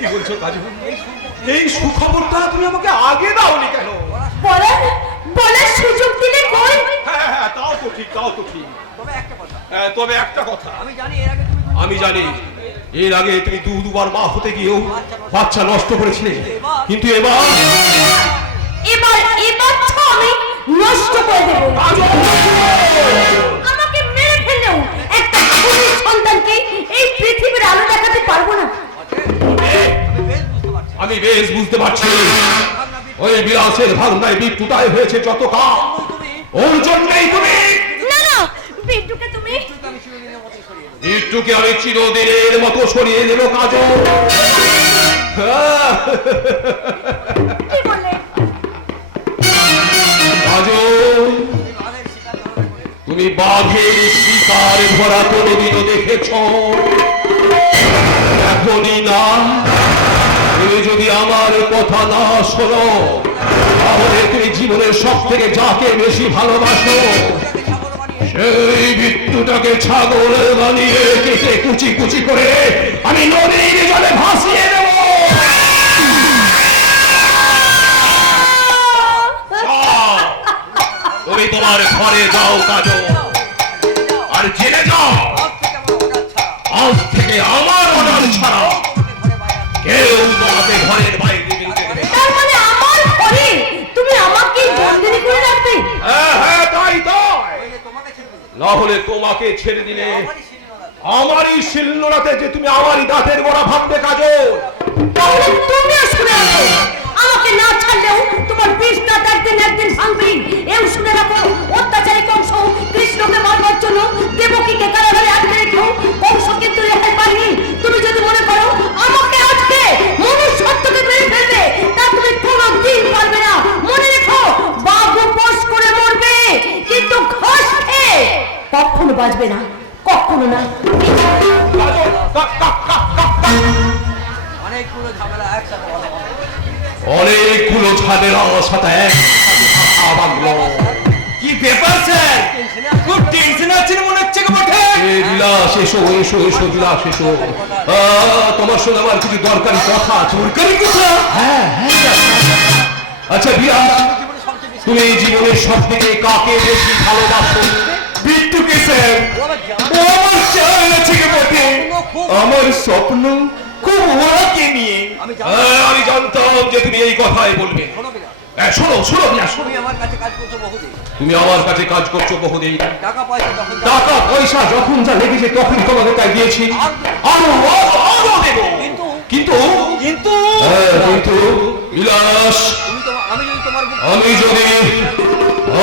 কি বলছো কাজল? এই সুখবরটা তুমি আমাকে আগে দাওনি কেন? বলার সুযোগ দিলে কই? হ্যাঁ, তাও তো ঠিক। তবে একটা কথা, আমি জানি এর আগে তুমি দুবার মা হতে গিয়েও বাচ্চা নষ্ট করেছিলে, কিন্তু এবার তো আমি নষ্ট করে দেব। আমাকে মেরে ফেললেও একটা খুনির সন্তানকে এই পৃথিবীর আলো দেখাতে পারবো না। আমি বেশ বুঝতে পারছি ওই বিলাসের ভাবনায় বিট্টুটাই হয়েছে যত কাজ। ওর জন্যই তুমি না বিট্টুকে আমি চিরদিনের মতো সরিয়ে দেবো কাজল। কি বলে? কাজল, তুমি বাঘের শিকার ভরা কোনদিনও দেখেছ? এখনই না। তুমি যদি আমার কথা না শোনো তাহলে তুমি জীবনের সব থেকে যাকে বেশি ভালোবাসো সেই বিট্টুটাকে ছাগল বানিয়ে কেটে কুচি কুচি করে আমি নদীর জলে ভাসিয়ে দেব। তুমি তোমার ঘরে যাও কাজল, আর জেনে যাও আজ থেকে আমার অর্ডার ছাড়া কেউ তোমাকে ঘরের বাইরে বেরোতে দেবে না। তার মানে আমার ঘরে তুমি আমাকে বন্দিনী করে রাখবে? হ্যাঁ, তাই না হলে তোমাকে ছেড়ে দিলে আমারই শিলনোড়াতে যে তুমি আমারই দাঁতের গোড়া ভাববে কাজল। তাহলে তুমিও শুনে রাখো, আমাকে না ছাড়লেও তোমার বিষ দাঁত একদিন ভাঙবেই। এও শুনে রাখো, অত্যাচারী কংস কৃষ্ণকে মারবার জন্য দেবকীকে কারাগারে আটকে রেখেও কংস কিন্তু রেহাই পায়নি। তুমি যদি মনে করো আমাকে আজকে মনুষ্যত্বকে মেরে ফেলবে, তা তুমি কোনোদিন পারবে না। মনে রেখো, বাঘ উপোস করে মরবে কিন্তু ঘাস খেয়ে কখনো বাঁচবে না, কখনো না। অনেকগুলো ঝামেলা সাথে কি ব্যাপার স্যার? খুব টেনশন আছেন মনে হচ্ছে বটে। বিলাস, এসো এসো এসো বিলাস, এসো। তোমার সঙ্গে আমার কিছু দরকারি কথা আছে। দরকারি কথা? হ্যাঁ। আচ্ছা বিলাস, তুমি জীবনের সব থেকে কাকে বেশি ভালোবাসো? বিট্টুকে স্যার। ও আমার চাই আছে বটে। আমার স্বপ্ন খুব ওরাকে নিয়ে। আমি জানতাম যে তুমি এই কথাই বলবে। শোনো বিলাস, তুমি আমার কাছে কাজ করছো বহুদিন। টাকা পয়সা যখন যা লেগেছে তখন তোমাকে তাই দিয়েছি, আরো দেব। কিন্তু বিলাস,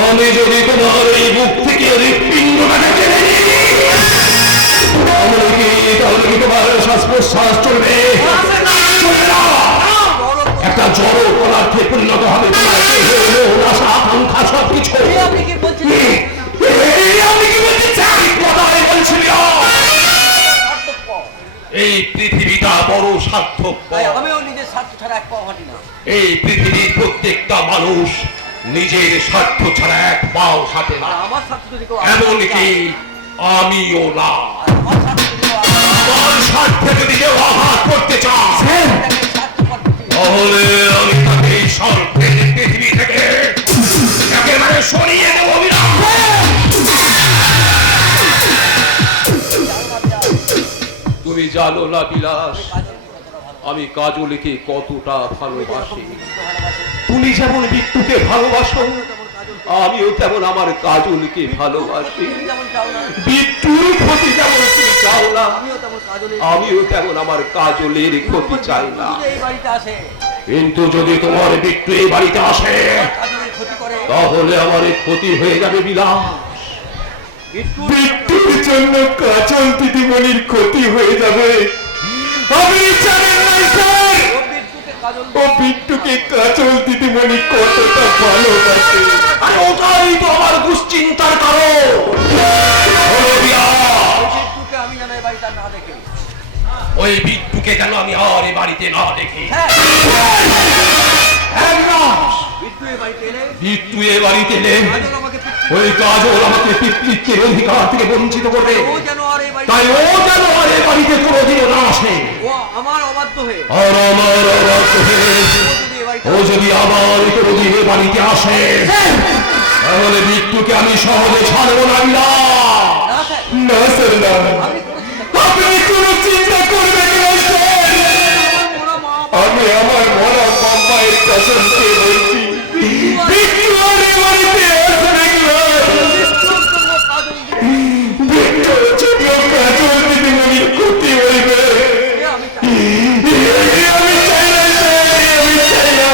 আমি যদি তোমার এই বুক থেকে হৃৎপিণ্ডটাকে টেনে নিই, তাহলে কি তোমার শ্বাস প্রশ্বাস চলবে? একটা জড় পদার্থে পরিণত হবে তোমার আশা আকাঙ্ক্ষা সবকিছু। আমি কি বলতে চাই কথাই বলছি। এই পৃথিবীটা বড় স্বার্থপর। আমিও নিজের স্বার্থ ছাড়া এক পাও হাঁটি না। এই পৃথিবীর প্রত্যেকটা মানুষ নিজের স্বার্থ ছাড়া এক পাও হাঁটে না, আমার স্বার্থ যদি এমনকি আমিও না। আমার স্বার্থে যদি কেউ আঘাত করতে চায় তাহলে আমি তাকে এই স্বার্থের পৃথিবী থেকে একেবারে সরিয়ে দেবো। তুমি জানো না বিলাস, আমি কাজলকে কতটা ভালোবাসি। তুমি যেমন বিট্টুকে ভালোবাসো, আমিও তেমন আমার কাজলকে ভালোবাসি। বিট্টুর ক্ষতি যেমন তুমি চাও না, আমিও তেমন আমার কাজলের ক্ষতি চাই না। কিন্তু যদি তোমার বিট্টু এই বাড়িতে আসে তাহলে আমার ক্ষতি হয়ে যাবে বিলাস। বিট্টুর জন্য কাজল দিদিমণির ক্ষতি হয়ে যাবে। আমি জানি না স্যার, ও বিট্টুকে কাজল দিদিমণি কতটা ভালোবাসে। ওটাই তো আমার দুশ্চিন্তার কারণ। ওই বিট্টুকে যেন আমি আর এ বাড়িতে না দেখি। বিট্টু এ বাড়িতে এলে ওই কাজল আমাকে পিতৃত্বের অধিকার থেকে বঞ্চিত করবে। তাই ও যেন আর এ এ বাড়িতে কোনোদিনও না আসে ও আমার অবাধ্য হয়ে আর আমার অবাধ্য হয়ে ও যদি এ বাড়িতে ও যদি আবার কোনোদিন এ বাড়িতে আসে তাহলে মৃত্যুকে আমি সহজে ছাড়বো না না স্যার, না স্যার না আমি কোনো চিন্তা আপনি কোনো চিন্তা করবেন না স্যার কোনো মা আমি আমার মরা বাম্মায়ের কসম খেয়ে বলছি বিট্টু আর এ বাড়িতে আসবে না মৃত্যুর জন্য কাজল দিদি বিট্টুর জন্য কাজল দিদিমণির ক্ষতি হইবে আমি চাই আমি চাই না স্যার আমি চাই না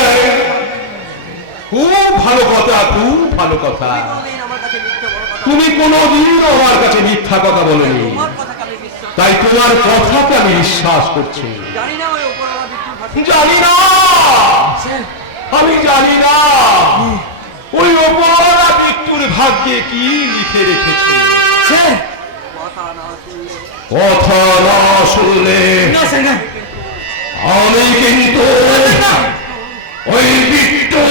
খুব ভালো কথা, খুব ভালো কথা। কোনোদিন আমার কাছে মিথ্যে বড় কথা তুমি কোনোদিন আমার কাছে মিথ্যা কথা বলনি, তোমার কথাকে আমি বিশ্বাস তাই তোমার কথাকে আমি বিশ্বাস করছি। জানি না ওই উপরওয়ালা বিদ্যুৎ ভাষা জানি না, আমি জানি না ওই ওপরওয়ালা মৃত্যুর ভাগ্যে কি লিখে রেখেছে। কথা না শুনলে কথা না শুনলে আমি কিন্তু ওই মৃত্যুর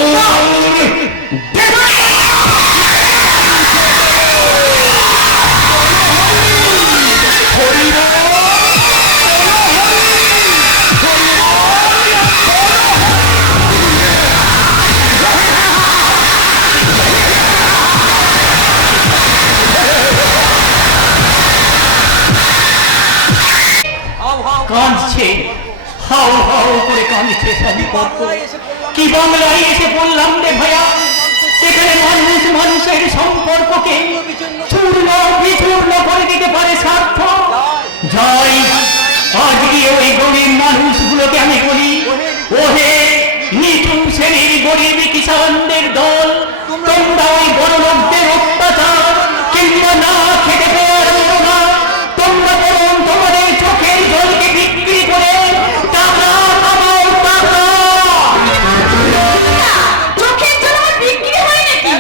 হাও হাও কাঁদছে, হাও হাও করে কাঁদছে সম্পর্ক। বাংলায় এসে পড়লাম কি বাংলায় এসে বললাম রে ভাইয়া, এখানে মানুষ মানুষের সম্পর্ককে চূর্ণ বিচূর্ণ করে দিতে পারে স্বার্থ। যাই আজ গিয়ে ওই গরিব মানুষগুলোকে আমি বলি, ওহে নিচু শ্রেণীর গরিব কিষানদের দল, তোমরা ওই বড় লোকদের অত্যাচার কিংবা না খেতে পারো না, তোমরা বরং তোমাদের চোখের জলকে বিক্রি করে টাকা কামাও টাকা। চোখের জল আমার বিক্রি হয় নাকি?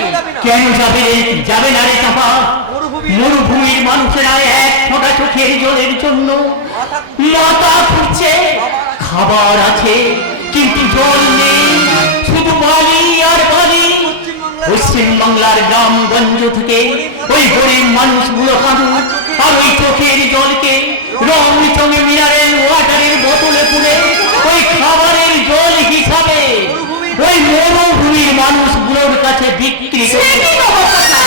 কেন যাবে? যাবে না রে চাপা। মরুভূমি মরুভূমির মানুষেরা এক ফোঁটা চোখের জলের জন্য মাথা ঘুরছে। খাবার আছে কিন্তু জল নেই, শুধু বালি আর বালি। পশ্চিমবাংলার গ্রামগঞ্জ থেকে ওই গরিব মানুষগুলো কাঁদুক আর ওই চোখের জলকে রং চঙে মিনারেল ওয়াটারের বোতলে পুরে ওই খাবারের জল হিসাবে ওই মরুভূমির মানুষগুলোর কাছে বিক্রি সে করে। কি খবর কথা?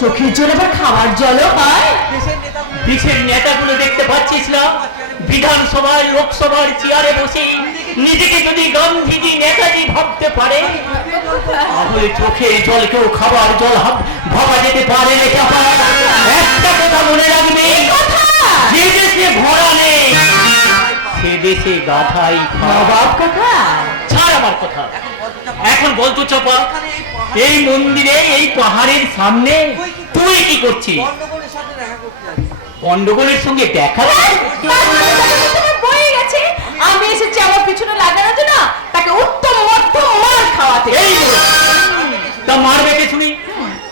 চোখের জল আবার খাবার জলও হয়? দেশের নেতাগুলো দেশের নেতাগুলো দেখতে পাচ্ছিস না, বিধানসভায় লোকসভার চেয়ারে বসে নিজেকে যদি গান্ধীজি নেতাজি ভাবতে পারে, তাহলে চোখের জলকেও খাবার জল ভাবা যেতে পারে রে চাপা। একটা কথা মনে রাখবে, যে দেশে ঘোড়া নেই সে দেশে গাধাই খাওয়া। নবাব কাকা, ছাড় আমার কথা, এখন বলতো চাপা এখানে এই এই মন্দিরে এই পাহাড়ের সামনে তুই কি করছিস? গন্ডগোলের সাথে দেখা করতে যাচ্ছি গন্ডগোলের সঙ্গে দেখা? বয়ে গেছে, আমি এসেছি আমার পিছনে লাগানোর জন্য তাকে উত্তম মধ্যম মার খাওয়াতে। এই বলে। তা মারবে কে শুনি?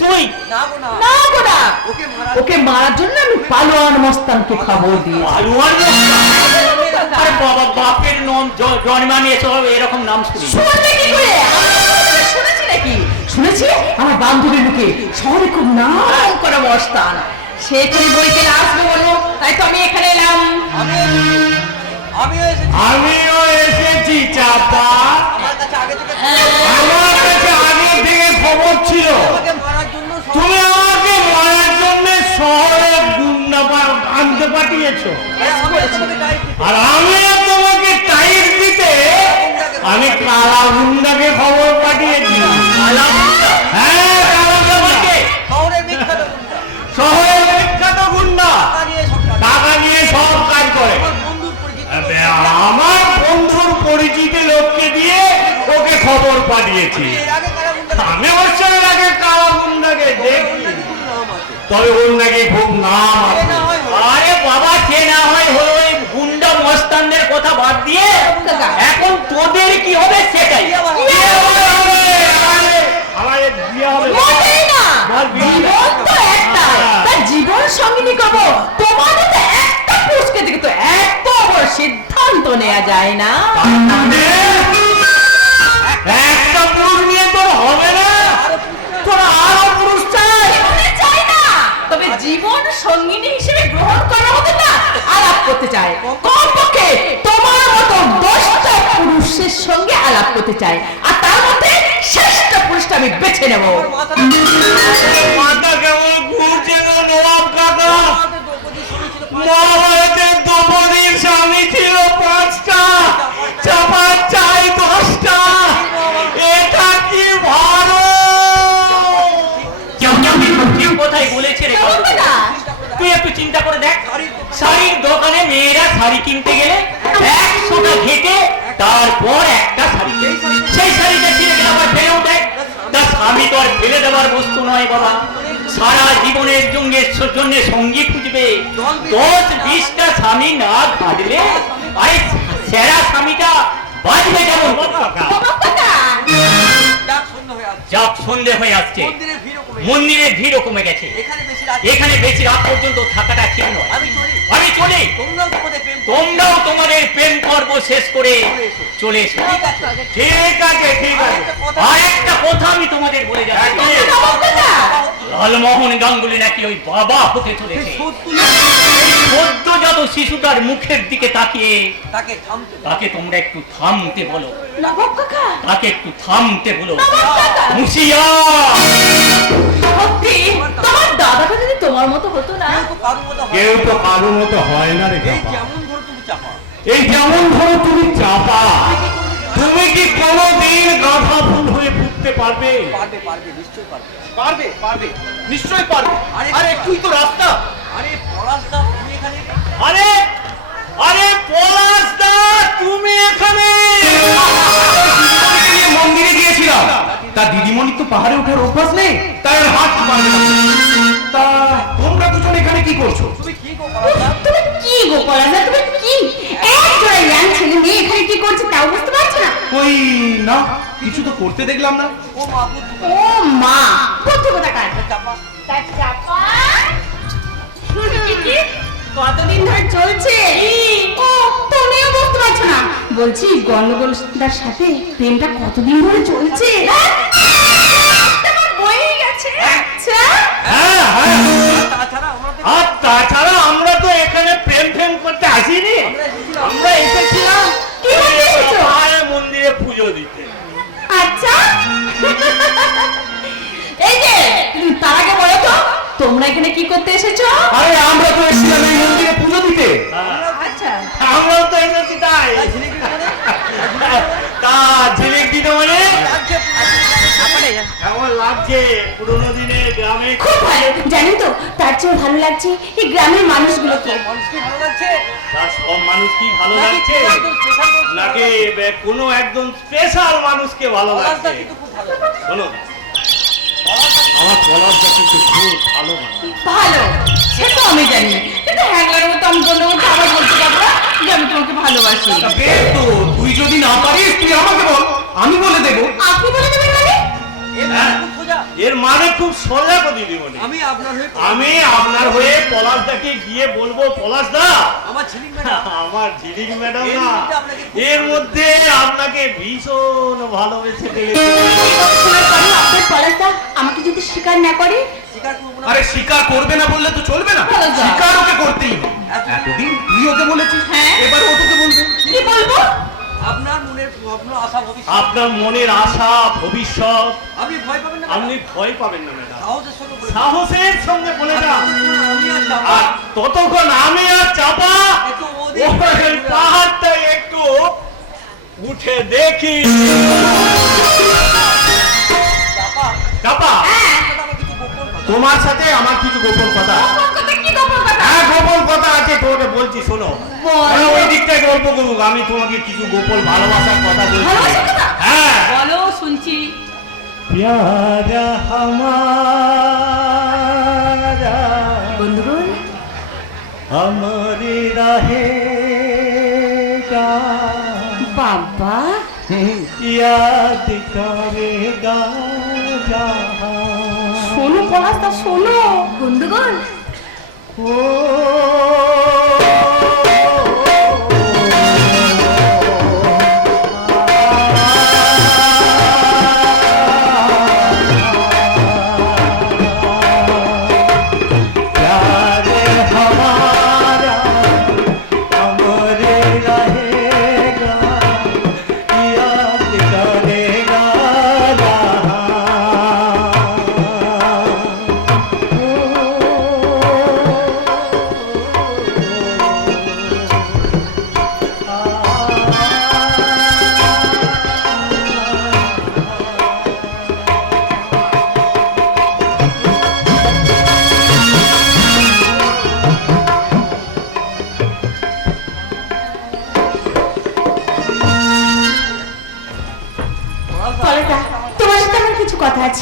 তুই? না গো না না গো না, ওকে মারা ওকে মারার জন্য আমি পালোয়ান মস্তানকে খবর দিই। পালোয়ান? আরে বাবা, বাপের নাম জন্মানি এসব এরকম নাম শুনি। শুনলে কি করে? আমি শুনেছি নাকি? শুনেছি আমার বান্ধবীর মুখে শহরে খুব নাম করা মস্তান, সে এখানে বইকে আসবে বলবো, তাই তো আমি এখানে এলাম। আমিও এসেছি আমিও এসেছি চাপা আমার কাছে আগে থেকে আমার কাছে আগে থেকে খবর ছিল আমাকে মারার জন্য সব তুমি আমাকে মারার জন্য শহরে গুন্ডা আনতে পাঠিয়েছো, আমি তোমাকে দায়িত্ব দিই। আর আমি তোমাকে টাইট দিতে আমি কালা গুন্ডাকে খবর পাঠিয়েছি। হ্যাঁ, কালা গুন্ডাকে। শহরে বিখ্যাত গুন্ডা শহরের বিখ্যাত গুন্ডা টাকা নিয়ে সব কাজ টাকা নিয়ে সব কাজ করে। আমার বন্ধুর পরিচিত আবে, আমার বন্ধুর পরিচিত লোককে দিয়ে ওকে খবর পাঠিয়েছি। এর আগে কারা গুন্ডা আমি অবশ্যই আগে কালা গুন্ডাকে দেখি, নাম আছে তবে ওর নাকি খুব নাম আছে। না হয় আরে বাবা, সে না হয় হলো ওই গুন্ডা মস্তানদের কথা বাদ দিয়ে এখন তোদের কি হবে সেটাই। আমাদের বিয়ে হবে। মোটেই না, বল, বিয়ে হবে। জীবন তো একটা, তার জীবন সঙ্গিনী করবো। তোমাদের তো একটা পুরুষকে দিকে তো এত বড় সিদ্ধান্ত নেওয়া যায় না। একটা পুরুষ নিয়ে তো হবে না, তোরা আরো পুরুষ চাই। জীবনে চাই না, তবে জীবন সঙ্গিনী হিসেবে গ্রহণ করা হতে না আলাপ করতে চায়, কমপক্ষে তোমার মতো 10টা পুরুষের সঙ্গে আলাপ করতে চায়, আর তার মধ্যে শ্রেষ্ঠ পুরুষটা আমি বেছে নেব। আমার মাথাটা মাথা কেমন ঘুরছে গো নবাব কাকা? আমাদের দ্রৌপদী স্বামী ছিল মহাভারতের দ্রৌপদীর স্বামী ছিল 5টা, চাপার চাই 10টা। এটা কি ভালো? কেউ কেউ ঠিক কোথায় বলেছে রে কাকু। তুই একটু চিন্তা করে দেখ, শাড়ির দোকানে মেয়েরা শাড়ি কিনতে গেলে 100টা ঘেটে তারপর একটা শাড়ি কেনে। সেই শাড়িটা কিনে গেলে আবার ফেলেও দেয়। তার স্বামী তো আর ফেলে দেওয়ার বস্তু নয় বাবা, সারা জীবনের জন্য সঙ্গী খুঁজবে। 10-20টা স্বামী না কাঁদলে আরে সেরা স্বামীটা বাঁচবে কেমন? ডাক সন্ধ্যা হয়ে আসছে, যাক সন্ধে হয়ে আসছে, মন্দিরের ভিড়ও কমে গেছে। মন্দিরের ভিড়ও কমে গেছে, এখানে বেশি রাত এখানে বেশি রাত পর্যন্ত থাকাটা ঠিক নয়। আমি চলি, আমি চলি, তোমরাও তোমাদের প্রেম করো। তোমরাও তোমাদের প্রেম পর্ব শেষ করে চলে এসো। ঠিক আছে, ঠিক আছে, ঠিক আছে। আর একটা কথা আমি তোমাদের বলে যাচ্ছি, লালমোহন গাঙ্গুলি নাকি ওই বাবা হতে চলেছে। সদ্যজাত শিশুটার মুখের দিকে তাকিয়ে তাকে থামতে দাও। তাকে তোমরা একটু থামতে বলো, নবাব কাকা, তাকে একটু থামতে বলো। নবাব কাকা, মুশিয়া, সত্যি তোমার দাদাটা যদি তোমার মতো হতো না। কেউ তো কারোর মতো হয় কেউ না। তো কারোর মতো হয় না রে এই চাপা। যেমন ধরো তুমি চাপা, এই যেমন ধরো তুমি চাপা, তুমি কি কোনোদিন গাধা ফুল হয়ে ফুটতে পারবে? পারবে পারবে নিশ্চয়ই পারবে। পারবে পারবে নিশ্চয়ই পারবে। আরে আরে একটুই তো রাস্তা। আরে পলাশদা তুমি এখানে? আরে আরে পলাশদা তুমি এখানে? নিয়ে মন্দিরে গিয়েছিলাম, তা দিদিমণি তো পাহাড়ে ওঠার অভ্যাস নেই, তাই ওর হাত পারবে না। তা তোমরা দুজন এখানে কি করছো? তুমি কি গো পলাশদা? তুমি কি গোপালা, তুমি কি একজোড়া ইয়াং ছেলে মেয়ে এখানে কি করছে তাও বুঝতে পারছো না? ওই না, কিছু তো করতে দেখলাম না। ও মা বুদ্ধি ও মা, বুদ্ধি কোথাকার? চাপা। তার চাপা কি কতদিন ধরে চলছে? ও তুমিও বুঝতে পারছো না? বলছি গন্ডগোলদার সাথে প্রেমটা কতদিন ধরে চলছে? তোমার বয়েই গেছে। আচ্ছা, হ্যাঁ হ্যাঁ। তাছাড়া আমাদের আর তাছাড়া আমরা তো এখানে প্রেম ফেম করতে আসিনি, আমরা এসেছিলাম কি করতে এসেছো? পাহাড়ের মন্দিরে পুজো দিতে। আচ্ছা, এই যে তার আগে বলো তো তোমরা এখানে কি করতে এসেছো? আরে আমরা তো এসেছিলাম এই মন্দিরে পুজো দিতে। আচ্ছা, আমরাও তো এসেছি তাই। ঝিলিক মানে তা ঝিলিক দিতে মানে লাগছে চাপানে কেমন লাগছে? পুরোনো দিনের গ্রামে খুব ভালো। জানেন তো তার চেয়ে ভালো লাগছে এই গ্রামের মানুষগুলোকে। মানুষকে ভালো লাগছে তার সব মানুষ কি ভালো নাকি লাগছে, কোনো একদম স্পেশাল নাকি কোনো একদম স্পেশাল মানুষকে ভালো পলাশদা লাগছে? কিন্তু খুব ভালো। শোনো, আমার পলাশদা কিন্তু খুব ভালো মানুষ। ভালো সে তো আমি জানি, কিন্তু হ্যাংলার মতো আমি বলতে বলতে আবার বলতে পারবো না যে আমি তোমাকে ভালোবাসি। তা বেশ তো, তুই যদি না পারিস তুই আমাকে বল, আমি বলে দেবো। আপনি বলে দেবেন মানে? এ মানে খুব সোজা। এর মানে খুব সোজা করে দিদিমণি। আমি আপনার হয়ে আমি আপনার হয়ে পলাশদাকে গিয়ে বলবো, পলাশদা আমার ঝিলিক ম্যাডাম আমার ঝিলিক ম্যাডাম এর না, মধ্যে আপনাকে খুব এর মধ্যে আপনাকে ভীষণ ভালোবেসে ফেলেছে। আপনার পলাশদা আমাকে যদি স্বীকার না করে? স্বীকার করবো না। আরে স্বীকার করবে না বললে তো চলবে না, বলো যা। স্বীকার ওকে করতেই হবে। এতদিন তুই ওকে বলেছিস, হ্যাঁ। এবার ও তোকে বলবে। কি বলবো? আপনার মনের স্বপ্ন আশা ভবিষ্যৎ আপনার মনের আশা ভবিষ্যৎ আপনি ভয় পাবেন না আপনি ভয় পাবেন না ম্যাডাম, সাহসের সঙ্গে বলে সাহসের সঙ্গে বলে যান। আমি আর চাপা আর ততক্ষণ আমি আর চাপা একটু ওদিক ওই পাহাড়টা একটু উঠে দেখি। চাপা চাপা, আমার কিছু গোপন কথা। তোমার সাথে আমার কিছু গোপন কথা। গোপন কথা কি গোপন কথা? হ্যাঁ গোপন কথা আছে, তোকে বলছি শোনো। বলো। ওই দিকটা গল্প করুক, আমি তোমাকে কিছু গোপন ভালোবাসার কথা বলছি। ভালোবাসার কথা? হ্যাঁ। বলো, শুনছি। प्यारा हमारा বন্ধুগণ, हमारी रहेगा, বাবা याद करेगा जहाँ। শোনো পলাশদা, শোনো। বন্ধুগণ, ओ प्यार हमारा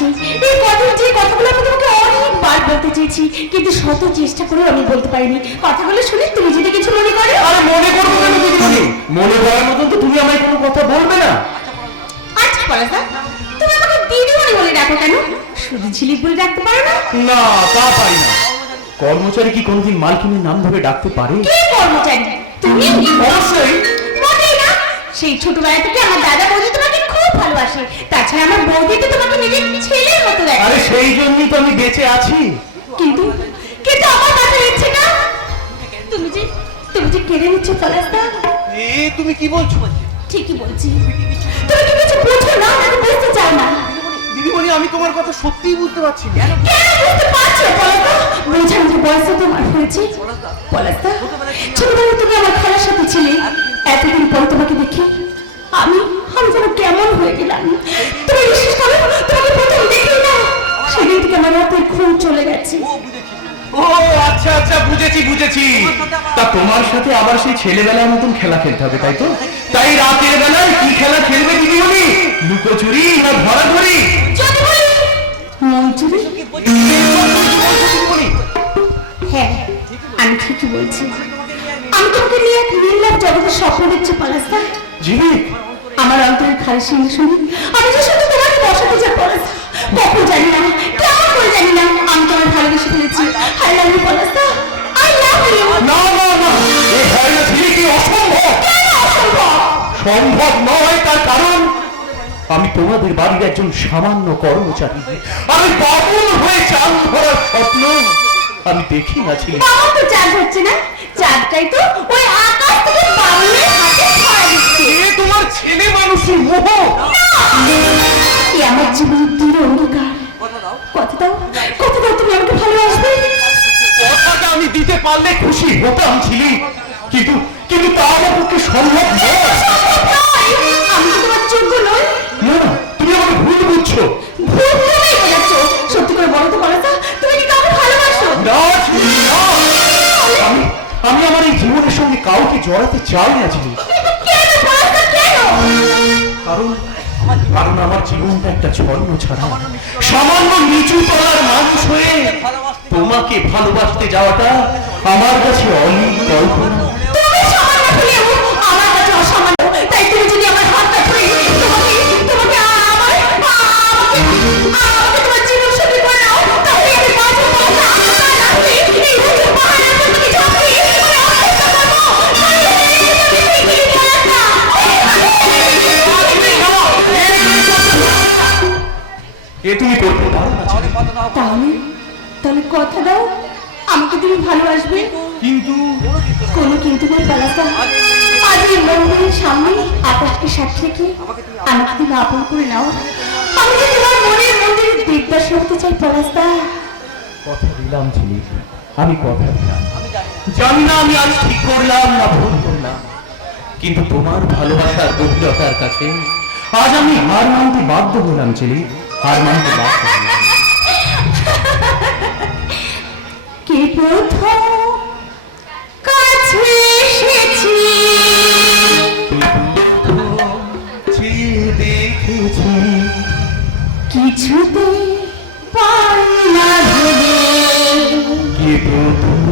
ভালোবাসি। এই যে কথাগুলো আমি তোমাকে অনেকবার বলতে চেয়েছি, কিন্তু শত চেষ্টা করেও আমি বলতে পারিনি। কথাগুলো শুনে তুমি যদি কিছু মনে করো। আরে মনে করবো কেন দিদিমণি? মনে করার মতন তো তুমি আমায় কোনো কথা বলবে না। আচ্ছা পলাশদা, তুমি আমাকে দিদিমণি বলে ডাকো কেন? শুধু ঝিলিক বলে ডাকতে পারো না? না, তা পারি না। কর্মচারী কি কোনোদিন মালকিনের নাম ধরে ডাকতে পারে? কে কর্মচারী? তুমি? অবশ্যই। মোটেই না। সেই ছোটবেলা থেকে আমার দাদা বৌদি তোমাকে খুব ভালোবাসে। তাছাড়া আমার বৌদি তো তোমাকে নিজের ছেলের মতো দেখে। আরে সেই জন্যই তো আমি বেঁচে আছি। কিন্তু কিন্তু আমার কথা ইচ্ছে না। তুমি যে কেড়ে নিচ্ছ পলাশদা। তুমি কি বলছো? ঠিকই বলছি। তুমি কি কিছু বুঝো না, নাকি বুঝতে চাও না? দিদিমণি, আমি তোমার কথা সত্যিই বুঝতে পারছি না। কেন বুঝতে পারছো পলাশদা? বোঝার যে বয়স তোমার হয়েছে। পলাশদা, ছোটবেলায় তুমি আমার খেলার সাথে ছিলে। এতদিন পর তোমাকে দেখি আমি যেন কেমন হয়ে গেলাম। তুমি বিশ্বাস করো, তোমাকে প্রথম দেখি না সেদিন থেকে আমার রাতের ঘুম চলে গেছে। ও আচ্ছা আচ্ছা, বুঝেছি। তা তোমার সাথে আবার সেই ছেলেবেলার মতন খেলা খেলতে হবে, তাই তো? তাই রাতের বেলায় কি খেলা খেলবে দিদিমণি? লুকোচুরি না ধরাধরি? যদি বলি মঞ্জুরি? হ্যাঁ, আমি ঠিকই বলছি। আমি তোমাকে নিয়ে এক নীলাভ জগতের স্বপ্ন দেখছি পলাশদা। ঝিলিক, আমার অন্তরের খালি সিংহাসনে আমি যে শুধু তোমাকে বসাতে চাই পলাশদা। কখন জানি না, কেমন করে জানি না, আমি তোমার ভালোবেসে ফেলেছি। আই লাভ ইউ পলাশদা, আই লাভ ইউ। না, এ হয় না ঝিলিকি, অসম্ভব। কেন অসম্ভব? সম্ভব নয়, তার কারণ আমি তোমাদের বাড়ির একজন সামান্য কর্মচারী। আমি বাবুল হয়ে চাঁদ ধরার স্বপ্ন আমি দেখি না ছিল। বাবা তো চাঁদ হচ্ছে না, চাঁদটাই তো ওই আকাশ থেকে বাবুলের হাতে ছড়া দিচ্ছে। তোমার ছেলে মানুষের মোহ। এ আমার জীবনের দৃঢ় অঙ্গীকার। কথা দাও তুমি আমাকে ভালোবাসবে। কথাটা আমি দিতে পারলে খুশি হতাম ছিলি, কিন্তু তা আমার পক্ষে সম্ভব নয়। সম্ভব নয়। আমি তো তোমার যোগ্য নই। না, তুমি আমাকে ভুল বুঝছো। ভুল তুমিই বোঝাচ্ছ। সত্যি করে বলো তো পলাশদা, তুমি কি কাউকে ভালোবাসো? না, ছিলি, না। আমি আমার এই জীবনের সঙ্গে কাউকে জড়াতে চাই না ছিলি। কেন পলাশদা, কেন? কারণ আমার জীবনটা একটা ছন্ন ছাড়া সামান্য নিচু তলার মানুষ হয়ে তোমাকে ভালোবাসতে যাওয়াটা আমার কাছে অনেক কল্পনা। তুমি সামান্য হলেও আমার কাছে অসামান্য। তাই তুমি যদি আমার হাতটা ধরে তোমাকে আমাকে তোমার জীবন সঙ্গী করে নাও, তাহলে আমি বাঁচবো পলাশদা। আর না হলে এই বুঝো পাহাড়ের উপর থেকে ঝাঁপিয়ে আমি আত্মহত্যা করবো। এ তুমি করতে পারো না ছিলি। তাহলে কথা দাও আমাকে তুমি ভালোবাসবে। কিন্তু কোনো কিন্তু নয় পলাশদা। আজ এই মন্দিরের সামনে আকাশকে সাক্ষী রেখে আমাকে তুমি আপন করে নাও। আমি যে তোমার মনের মন্দিরের দেবদাস হতে চাই পলাশদা। কথা দিলাম ছিলি, আমি কথা দিলাম। জানি না আমি আজ ঠিক করলাম না ভুল করলাম, কিন্তু তোমার ভালোবাসার গভীরতার কাছে আজ আমি হার মানতে বাধ্য হলাম ছিলি, হার মানতে বাধ্য হলাম। কে প্রথম কাছে এসেছি দেখেছি কিছুতে পাই না ভেবে, কে প্রথম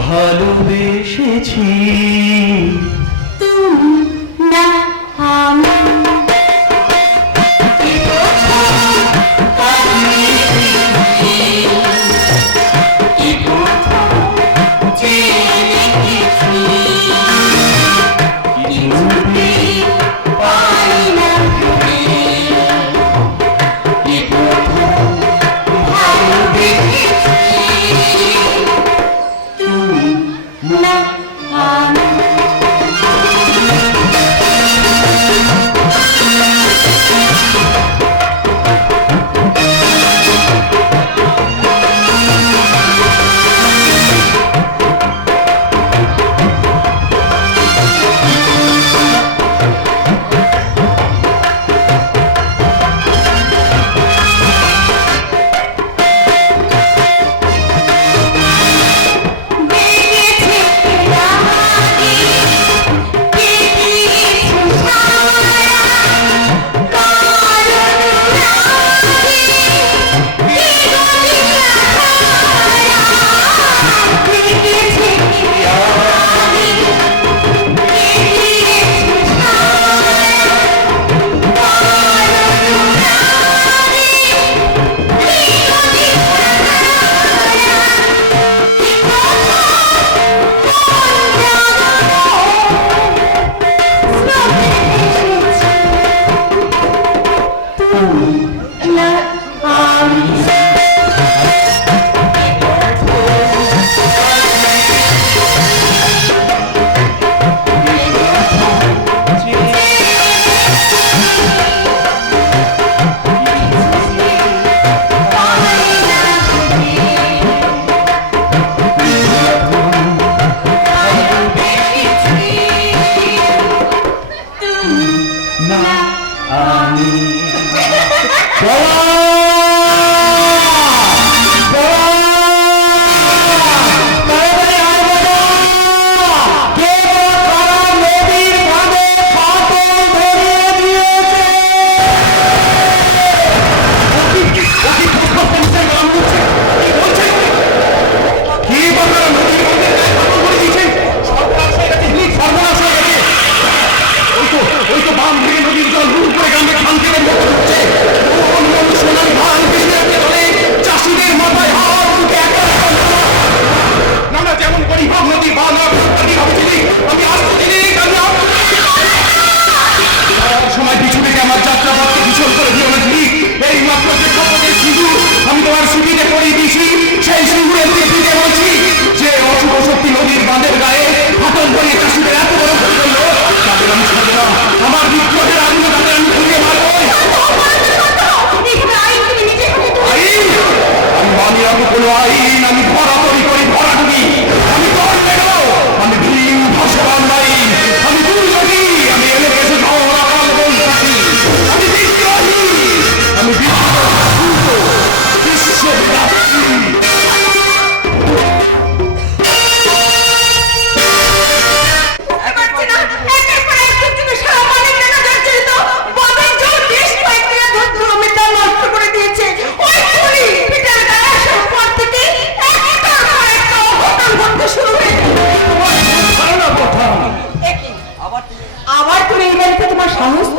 ভালোবেসেছি তুমি না আমি। কে প্রথম কাছে এসেছি, কে প্রথম চেয়ে রেখেছি, কিছুতে পাই না ভেবে, কে প্রথম ভালোবেসেছি তুমি না আমি।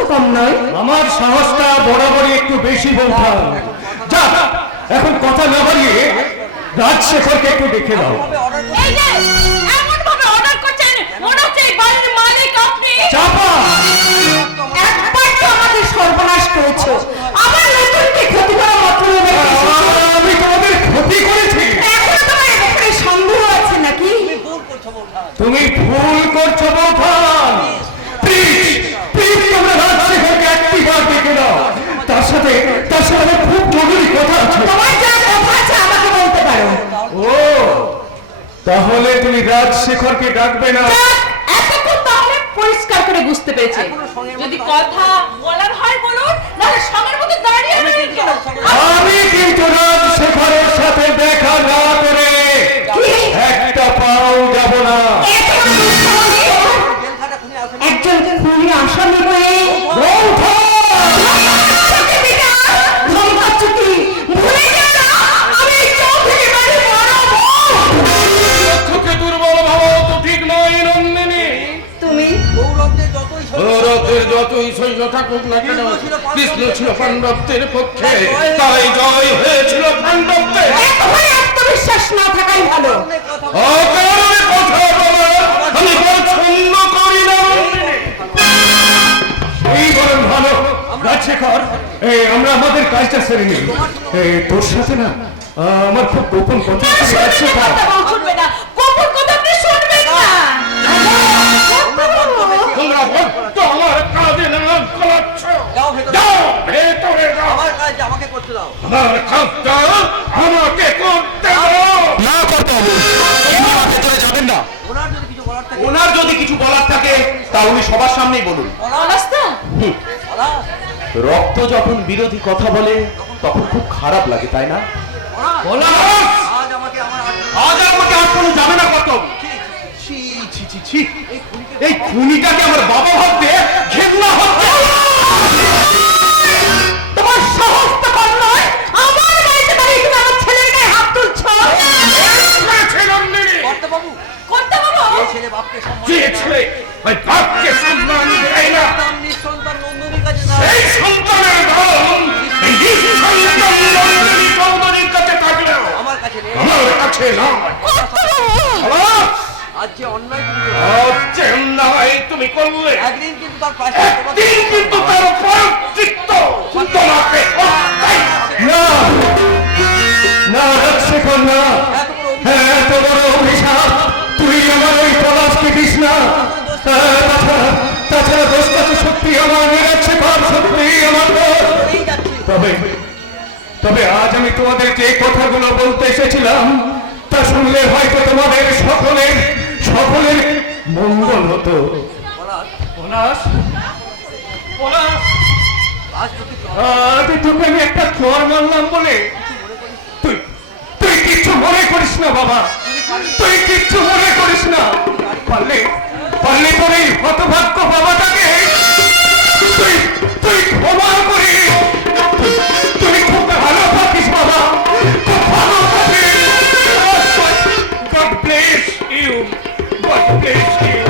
কম নয়। আমার সাহসটা বরাবরই একটু বেশি বলতাম। যা, এখন কথা না বাড়িয়ে রাজশেখরকে একটু দেখে দাও। এই যে এমন ভাবে অর্ডার করছেন মনে হচ্ছে এই বাড়ির মালিক আপনি। চাপা, একবার তো আমাদের সর্বনাশ করেছো, আবার নতুনকে ক্ষতি করা মাত্র আমি তোমাদের ক্ষতি করেছি? এখন তোমার এখানে সন্দেহ আছে নাকি? তুমি ভুল করছো বৌঠান। প্লিজ প্লিজ তোমরা রাজশেখরকে একটিবার দেখে দাও। তার সাথে আমার খুব জরুরি কথা আছে। তোমার যা কথা আছে আমাকে বলতে পারো। ও, তাহলে তুমি রাজশেখরকে ডাকবে না? এতক্ষণ তাহলে পরিষ্কার করে বুঝতে পেরেছে, যদি কথা বলার হয় বলুন, নাহলে সঙ্গের মধ্যে দাঁড়িয়ে রইলেন কেন? আমি কিন্তু রাজশেখরের সাথে দেখা না করে একটা পাও যাব না। একজন খুনি আসামি হয়ে চোখে দুর্বল ভাবা তো ঠিক নয় নন্দিনী। তুমি রথের যতই সৈন্য থাকুক না কেন, কৃষ্ণ ছিল পাণ্ডবদের পক্ষে, তাই জয় হয়েছিল পাণ্ডবদের। আত্মবিশ্বাস না থাকাই ভালো। অকারণে কথা বলা আমি পছন্দ করি না নন্দিনী। এই বরং ভালো। রাজশেখর, আমরা আমাদের কাজটা সেরে নিই। তোর সাথে না আমার খুব গোপন কথা আছে রাজশেখর। শুনবে না, গোপন কথা আপনি শুনবেন না। তোমরা বড্ড আমার কাজে নাম করাচ্ছ। যাও ভেতরে যাও। আমার কাজটা আমাকে করতে দাও। না করতে হবে। ভেতরে যাবেন না। ওনার যদি কিছু বলার থাকে তা উনি সবার সামনেই বলুন। রক্ত যখন বিরোধী কথা বলে তখন খুব খারাপ লাগে, তাই না? আজ আমাকে আর কোনো যাবে না কত। এই খুনিটাকে আমার বাবা ভাবতে ঘেন্না হচ্ছে। তোমার সাহস তো কম নয়, আমার বাড়িতে দাঁড়িয়ে তুমি আমার ছেলের গায়ে হাত তুলছো। করতে বাবু যে ছেলে ওই বাপকে সম্মান দেয় না, সেই সন্তানের ধন এই নিঃসন্তান নন্দিনী চৌধুরীর কাছে থাকলেও আমার কাছে নয়। আজ যে অন্যায় তুমি করলে একদিন কিন্তু তার পাশে একদিন কিন্তু তার পরচিত্ত তোমাকে না না রাজশেখর, না। হ্যাঁ, এত বড় অভিশাপ তুই আমার ওই পলাশকে দিস না। তাছাড়া দোষটা তো সত্যি আমার, রাজশেখর সত্যি আমার দোষ। তবে আজ আমি তোমাদের যে কথাগুলো বলতে এসেছিলাম তা শুনলে হয়তো তোমাদের সকলের মঙ্গল হতো। পলাশ, আরে তোকে আমি একটা চর মারলাম বলে তুই কিচ্ছু মনে করিস না বাবা, তুই কিচ্ছু মনে করিস না। পারলে তোর এই হতভাগ্য বাবাটাকে তুই ক্ষমা করি। তুই খুব ভালো থাকিস বাবা, খুব ভালো থাকিস। God bless you, God bless you.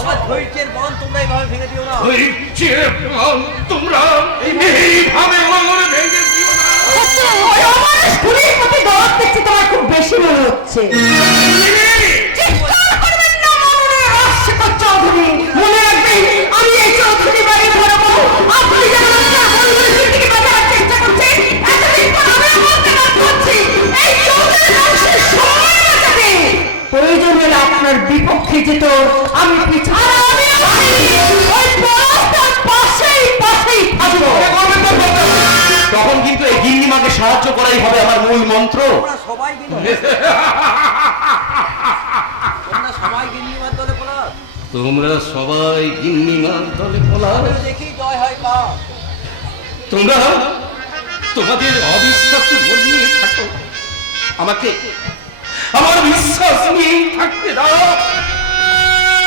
আমার ধৈর্যের বন তোমরা এইভাবে ভেঙে দিও না। তোমরা এইভাবে আমার ভেঙে দিও না। খুনির প্রতি দরদ দেখছি তোমার খুব বেশি মনে হচ্ছে। চিৎকার করবেন না মাননীয় রাজশেখর চৌধুরী। মনে রাখবেন আমি এই চৌধুরী বাড়ির বড় বউ। আপনি যেমন আপনার পরিবারের থেকে বাঁচার চেষ্টা করছেন, এতদিন পর আমি বলতে কাজ করছি এই চৌধুরী বংশের সম্মান বাঁচাতে। প্রয়োজন হলে আপনার বিপক্ষে যেত আমি পিছনে ওই পলাশটার পাশেই থাকবো। তখন কিন্তু এই গিন্নিমাকে সাহায্য করাই হবে আমার মূল মন্ত্র। তোমরা সবাই গিন্নিমার দলে পলাশ। তোমরা সবাই গিন্নিমার দলে পলাশ। দেখি জয় হয় কার। তোমরা তোমাদের অবিশ্বাসী মন নিয়ে থাকো, আমাকে আমার বিশ্বাস নিয়ে থাকতে দাও।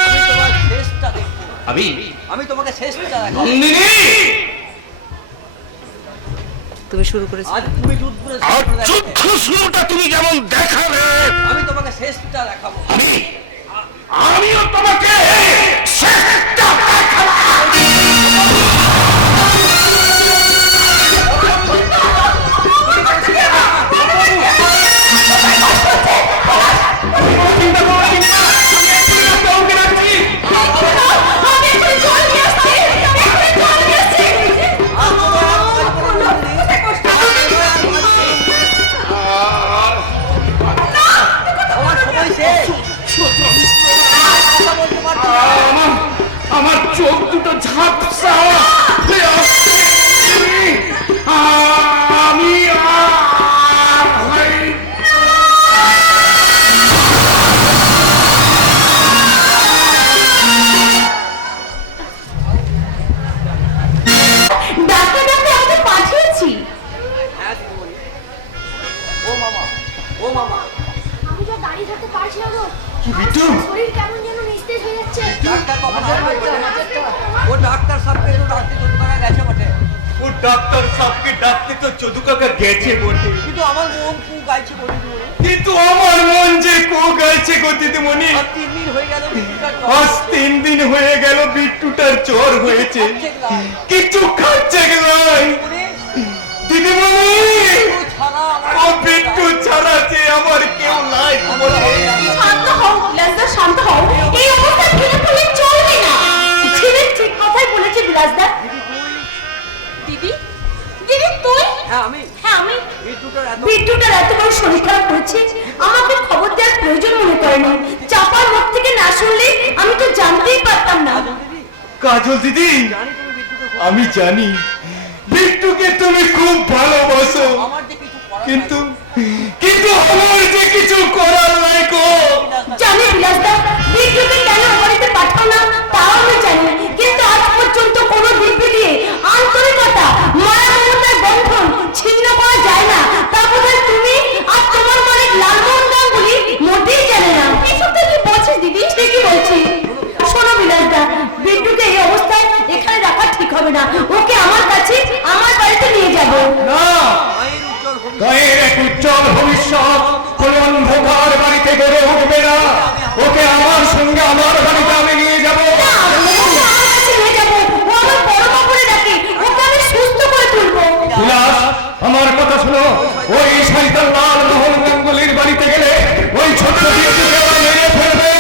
আমি তোমার শেষটা দেখবো। আমি তোমাকে শেষটা দেখাবো। নন্দিনী, তুমি শুরু করেছো। আজ তুমি যুদ্ধ যুদ্ধ শুরুটা তুমি যেমন দেখাবে, আমি তোমাকে শেষটা দেখাবো। আমিও তোমাকে শেষটা দেখাবো। আমার সময় শেষ। কথা বলতে পারছি না। আমার চোখ দুটো ঝাপসা হয়ে আসছে। আমি ডাক্তার ডাক্তার আমাকে পাঠিয়েছি। হ্যাঁ দিদিমণি। ও মামা, ও মামা। আমি তো দাঁড়িয়ে থাকতে পারছি না গো। বিট্টু? শরীর কেমন যেন নিস্তেজ হয়ে যাচ্ছে। ডাক্তার কখন আসবে বলে? ও ডাক্তার সাহেবকে তো ডাকতে তো তোমার গেছে বটে। ও ডাক্তার সাহেবকে ডাকতে তো চদু কাকা গেছে বটে, কিন্তু আমার মন কু গাইছে বলে দিদিমণি। কিন্তু আমার মন যে কো গাইছে গো দিদিমণি। আর 3 দিন হয়ে গেল বিট্টুটার জ্বর। আজ 3 দিন হয়ে গেল বিট্টুটার জ্বর হয়েছে, কিছু খাচ্ছে নাই দিদিমণি। বিট্টু ছাড়া আমার ও বিট্টু ছাড়া যে আমার কেউ নাই বটে। শান্ত হও বিলাসদা, শান্ত হও। এই অবস্থা ভেঙে পড়লে চলবে না। ছেলে ঠিক কথাই বলেছে বিলাসদা। দিদি, দিদি তুই? হ্যাঁ আমি। হ্যাঁ আমি। বিট্টুটার এত বিট্টুটার এত বড় শরীর খারাপ করেছে, আমাকে খবর দেওয়ার প্রয়োজন মনে করেনি। চাপার মুখ থেকে না শুনলে আমি তো জানতেই পারতাম না। দিদি, কাজল দিদি, জানি তুমি বিট্টুকে খুব- আমি জানি বিট্টুকে তুমি খুব ভালোবাসো, আমার যে কিছু করার কিন্তু কিন্তু আমার যে কিছু করার নাই গো। জানি বিলাসদা, বিট্টুকে কেন বাড়িতে পাঠাও না তাও আমি জানি, কিন্তু আজ পর্যন্ত কোনো দিব্যি দিয়ে আন্তরিকতা মায়া মমতার বন্ধন ছিন্ন করা যায় না। তা বোধহয় তুমি আর তোমার মালিক লালমোহন গাঙ্গুলি মোটেই জানে না। এসব তুই কি বলছিস দিদি? ঠিকই বলছি। শোনো বিলাসদা, বিট্টুকে এই অবস্থায় এখানে রাখা ঠিক হবে না। ওকে আমার কাছে আমার বাড়িতে নিয়ে যাবো। না, মায়ের উজ্জ্বল ভবিষ্যৎ। গায়ের এক উজ্জ্বল ভবিষ্যৎ কোন অন্ধকার বাড়িতে গড়ে উঠবে না। ওকে আমার সঙ্গে আমার বাড়িতে আমি নিয়ে যাব। না, ওকে আমার কাছে নিয়ে যাবো। ও আমার বড় মা বলে ডাকে। ওকে আমি সুস্থ করে তুলবো। বিলাস, আমার কথা শোনো। ওই শয়তান লালমোহন গাঙ্গুলির বাড়িতে গেলে ওই ছোট্ট বিট্টুকে ওরা মেরে ফেলবে।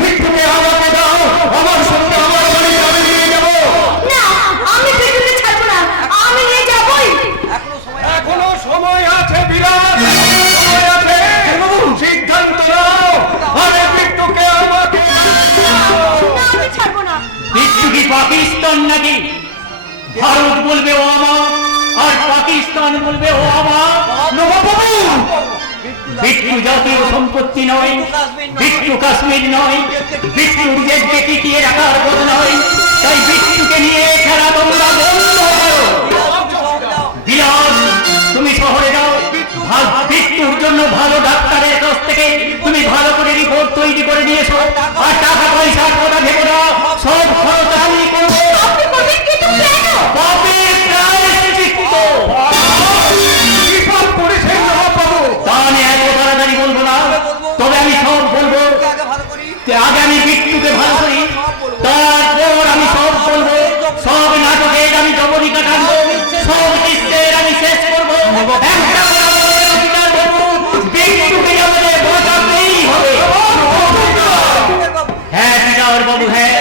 বিট্টুকে আমাকে দাও, আমার সঙ্গে আমার বাড়িতে আমি নিয়ে যাব। না, আমি বিট্টুকে ছাড়বো না। আমি নিয়ে যাবোই। এখনো সময় এখনো সময় আছে বিলাস, সময় আছে। সিদ্ধান্ত নাও, আরে বিট্টুকে আমাকে দাও। না, আমি ছাড়বো না। বিট্টু কি পাকিস্তান নাকি? ভারত বলবে ও আমার, আর পাকিস্তান বলবে ও আমার। নবাববাবু, বিট্টু জাতীয় সম্পত্তি নয়, বিট্টু কাশ্মীর নয়, বিট্টু নিজেকে টিকিয়ে রাখার বোধ নয়। তাই বিট্টুকে নিয়ে খেলা তোমরা বন্ধ করো। বিলাস, তুমি শহরে যাও। বিট্টুর জন্য ভালো ডাক্তারের কাছ থেকে তুমি ভালো করে রিপোর্ট তৈরি করে নিয়ে এসো। আর টাকা পয়সার কথা ভেবো না, সব খরচ আমি করবো। আপনি বলবেন কিন্তু কেন? পাপের প্রায়শ্চিত্ত। কি পাপ করেছেন নবাববাবু? তা আমি এত তাড়াতাড়ি বলবো না, তবে আমি সব বলবো। আগে ভালো করি। আগে আমি বিট্টুকে ভালো করি, তারপর আমি সব বলবো। সব নাটকের আমি জবরি কাটাবো, সব দৃশ্যের আমি শেষ করবো। একটা কথা বলে অধিকার দেবো, বিট্টুকে আমাদের বাঁচাতেই হবে। হ্যাঁ পিতার বাবু, হ্যাঁ,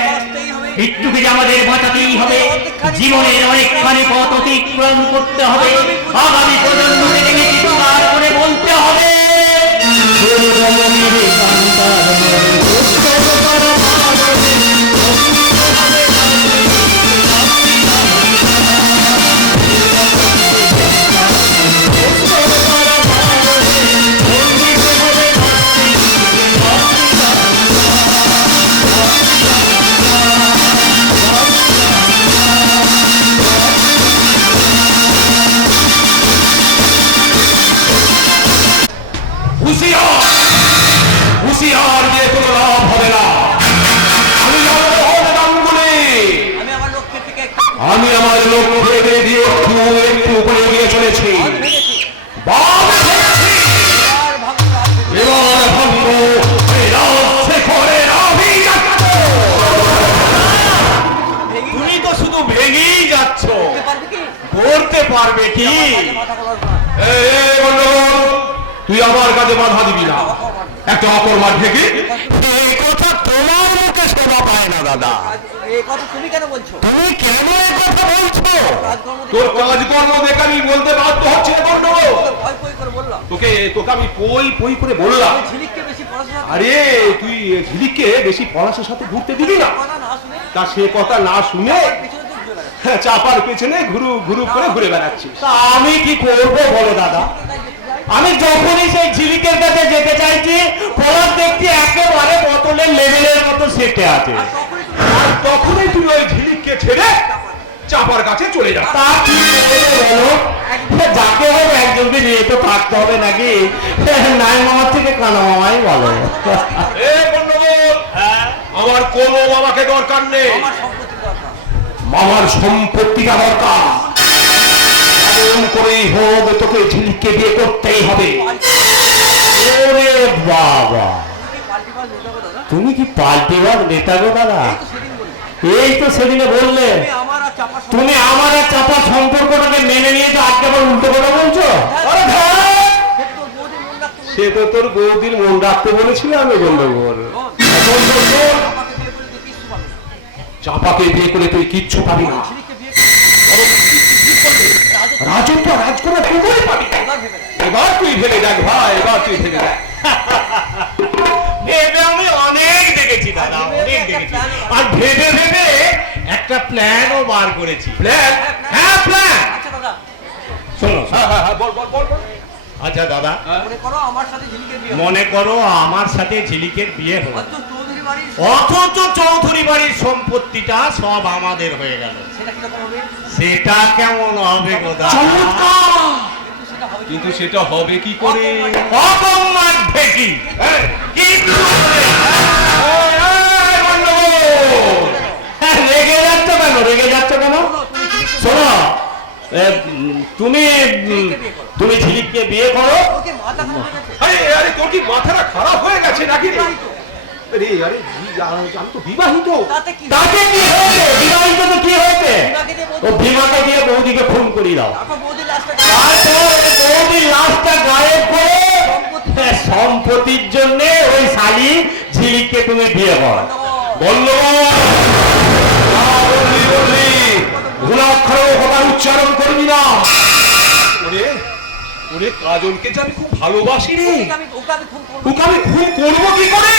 বিট্টুকে যে আমাদের বাঁচাতেই হবে। জীবনের অনেকখানি পথ অতিক্রম করতে হবে। আগামী প্রজন্মকে দেখে চিৎকার করে বলতে হবে, হুঁশিয়ার, হুঁশিয়ার দিয়ে কোনো লাভ হবে না। আমি লালমোহন গাঙ্গুলি। আমি আমার লক্ষ্যের থেকে আমি আমার লক্ষ্যে দিয়ে একটু একটু করে এগিয়ে চলেছি। ভেবেছি। বাম ভেঙেছি, আর ভাবনা আছে। এবার ভাঙবো এই রাজশেখরের আবির। পারবে কি? মাথা বলার না। এই গন্ডগোল, তুই আমার কাছে বাধা দিবি না। একটা অকর্মার ঢেকে এই কথা তোমার মুখে শোভা পায় না দাদা। এই কথা তুমি কেন বলছো? তুমি কেন এই কথা বলছো? কাজকর্ম তোর কাজকর্ম দেখে আমি বলতে বাধ্য হচ্ছে রে গন্ডগোল। ভয় ভয় করে বললাম। তোকে আমি পই পই করে বললাম, আমি ঝিলিককে বেশি পড়াশোনা আরে তুই ঝিলিককে বেশি পলাশের সাথে ঘুরতে দিবি না। কথা না শুনে তা সে কথা না শুনে পিছনে তো জোরে লাগে। হ্যাঁ, চাপার পেছনে ঘুরু ঘুরু করে ঘুরে বেড়াচ্ছিস। তা আমি কি করবো বলো দাদা? আমি যখনই সেই ঝিলিকের কাছে যেতে চাইছি, পলাশ দেখছি একেবারে বোতলের লেভেলের মতো সেটে আছে। আর তখনই তুই ওই ঝিলিককে ছেড়ে চাপার কাছে চলে যাস। তা কি করবো বলো? যাকে হবে একজনকে নিয়ে তো থাকতে হবে নাকি? নাই মামার থেকে কানা মামাই বলো। এ গন্ডগোল, আমার কোনো মামাকে দরকার নেই, আমার সম্পত্তি দরকার। মামার সম্পত্তিটা দরকার। এমন করেই হোক তোকে ঝিলিককে বিয়ে করতেই হবে। ওরে বাবা, পাল্টি পাল হয়ে যাবো দাদা। তুমি কি পাল্টিবার নেতা গো দাদা? এই তো সেদিন বলি। এই তো সেদিনে বললে তুমি আমার আর চাপার তুমি আমার আর চাপার সম্পর্কটাকে মেনে নিয়েছো, আজকে আবার উল্টো কথা বলছো? আরে ধ্যাৎ! তোর বৌদি মন রাখতে বলছি। সে তো তোর বৌদির মন রাখতে বলেছিল আমি গন্ডগোল। আমাকে বিয়ে করে তুই কিছু পাবি না। চাপাকে বিয়ে করে তুই কিচ্ছু পাবি না। ঝিলিককে বিয়ে করে রাজত্ব রাজ করে তুই পাবি না। এবার ভেবে দেখ। এবার তুই ভেবে দেখ ভাই, এবার তুই ভেবে দেখ। ভেবে আমি অনেক দেখেছি দাদা, অনেক দেখেছি। আর ভেবে ভেবে একটা প্ল্যানও বার করেছি। প্ল্যান? হ্যাঁ, প্ল্যান। আচ্ছা দাদা, শোনো, হ্যাঁ হ্যাঁ হ্যাঁ, বল বল বল বল। আচ্ছা দাদা, মনে করো আমার সাথে ঝিলিকের বিয়ে হবে। মনে করো আমার সাথে ঝিলিকের বিয়ে হলো, অথচ চৌধুরী বাড়ির অথচ চৌধুরী বাড়ির সম্পত্তিটা সব আমাদের হয়ে গেল। সেটা কিরকম হবে? সেটা কেমন হবে গো দাদা? কিন্তু সেটা হবে কি কিন্তু সেটা হবে কি করে? অকম্মার ঢেকি এই, কিচ্ছু হবে না। এই, এই, গন্ডগোল। হ্যাঁ, রেগে যাচ্ছ কেন? রেগে যাচ্ছ কেন? শোনো, তুমি ঝিলিককে বিয়ে করো। ওকে মাথা খারাপ হয়ে গেছে। আরে আরে তোর কি মাথাটা খারাপ হয়ে গেছে নাকি রে? আরে আরে আমি তো বিবাহিত। তাতে কি? তাকে কি হয়েছে? বিবাহিত তো কি হয়েছে? ভীমাকে দিয়ে ও ভীমাকে দিয়ে বৌদিকে খুন করিয়ে দাও। তারপর বৌদির লাশটা তারপর বৌদির লাশটা গায়েব করে সম্পত্তির জন্য ওই শালি ঝিলিককে তুমি বিয়ে করো। গন্ডগোল। বললি ভুল অক্ষরেও কথা উচ্চারণ করবি না। ওরে ওরে, কাজলকে যে আমি খুব ভালোবাসি রে। ওকে আমি খুন করবো। ওকে আমি খুন করবো কি করে?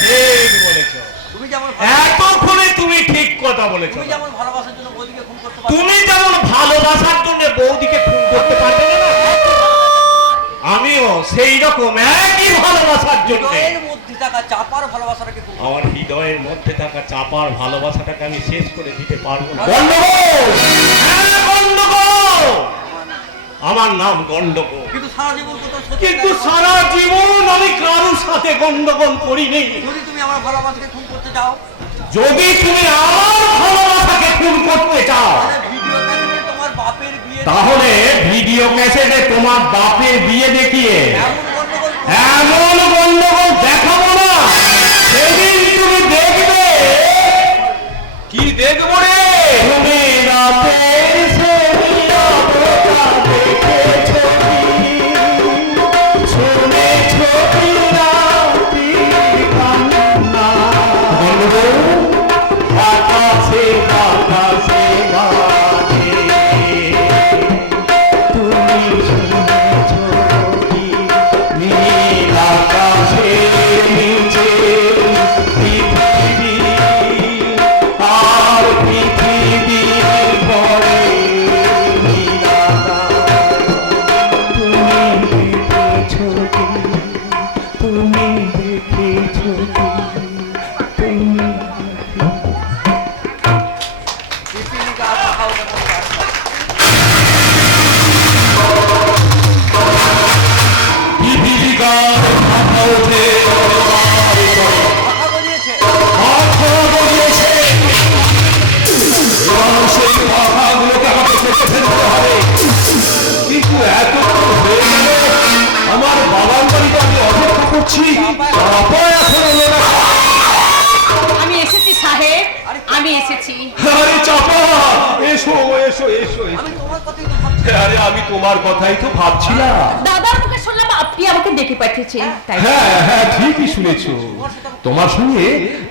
ঠিক বলেছো, তুমি যেমন এতক্ষণে তুমি ঠিক কথা বলেছো। তুমি যেমন ভালোবাসার জন্য বৌদিকে খুন করতে পারো। তুমি যেমন ভালোবাসার জন্য বৌদিকে খুন করতে পারবে না, আমিও সেই রকম একই ভালোবাসার জন্য হৃদয়ের মধ্যে থাকা চাপার ভালোবাসাটাকে খুন করবো। আমার হৃদয়ের মধ্যে থাকা চাপার ভালোবাসাটাকে আমি শেষ করে দিতে পারবো না। গন্ডগোল। হ্যাঁ, গন্ডগোল। আমার নাম গন্ডগোল, কিন্তু সারা জীবন তো তোর সত্যি কিন্তু দেখা- সারা জীবন আমি কারোর সাথে গন্ডগোল করিনি। যদি তুমি আমার ভালোবাসাকে খুন করতে চাও, যদি তুমি আমার ভালোবাসাকে খুন করতে চাও, তাহলে ভিডিও ক্যাসেটে তোমার বাপের বিয়ে তাহলে ভিডিও ক্যাসেটে তোমার বাপের বিয়ে দেখিয়ে এমন গন্ডগোল এমন গন্ডগোল দেখাবো না, সেদিন তুমি দেখবে কি দেখবো রে? তুমি রাতের সেদিনটা দেখেছো কি? শুনেছো কি রাতের কান্না? গন্ডগোল আকাশে বাতাসে বাজে। তুমি শুনেছো কি? নীল আকাশের নিচে পৃথিবী, আর পৃথিবীর পরে নীল আকাশ। তুমি দেখেছো কি? তুমি দেখেছো কি? তুমি পিপিলিকা আশা খাও কেমন রাস্তা। পিপিলিকার মাথা ওঠে, কথা বলিয়েছে। মাথা গড়িয়েছে। এবং সেই মাথাগুলোকে আমাকে কেটে ফেলতে হবে। কিন্তু এতক্ষণ হয়ে গেল, আমার বাবার বাড়িতে আমি অপেক্ষা করছি, চাপা এখন এলো না। আমি এসেছি সাহেব, আমি আমি এসেছি। আরে চাপা, এসো এসো এসো এসো। আমি তোমার কথাই তো ভাবছি। আরে আমি তোমার কথাই তো ভাবছিলাম। দাদার মুখে শুনলাম আপনি আমাকে ডেকে পাঠিয়েছেন, তাই হ্যাঁ হ্যাঁ ঠিকই শুনেছো, তোমার সঙ্গে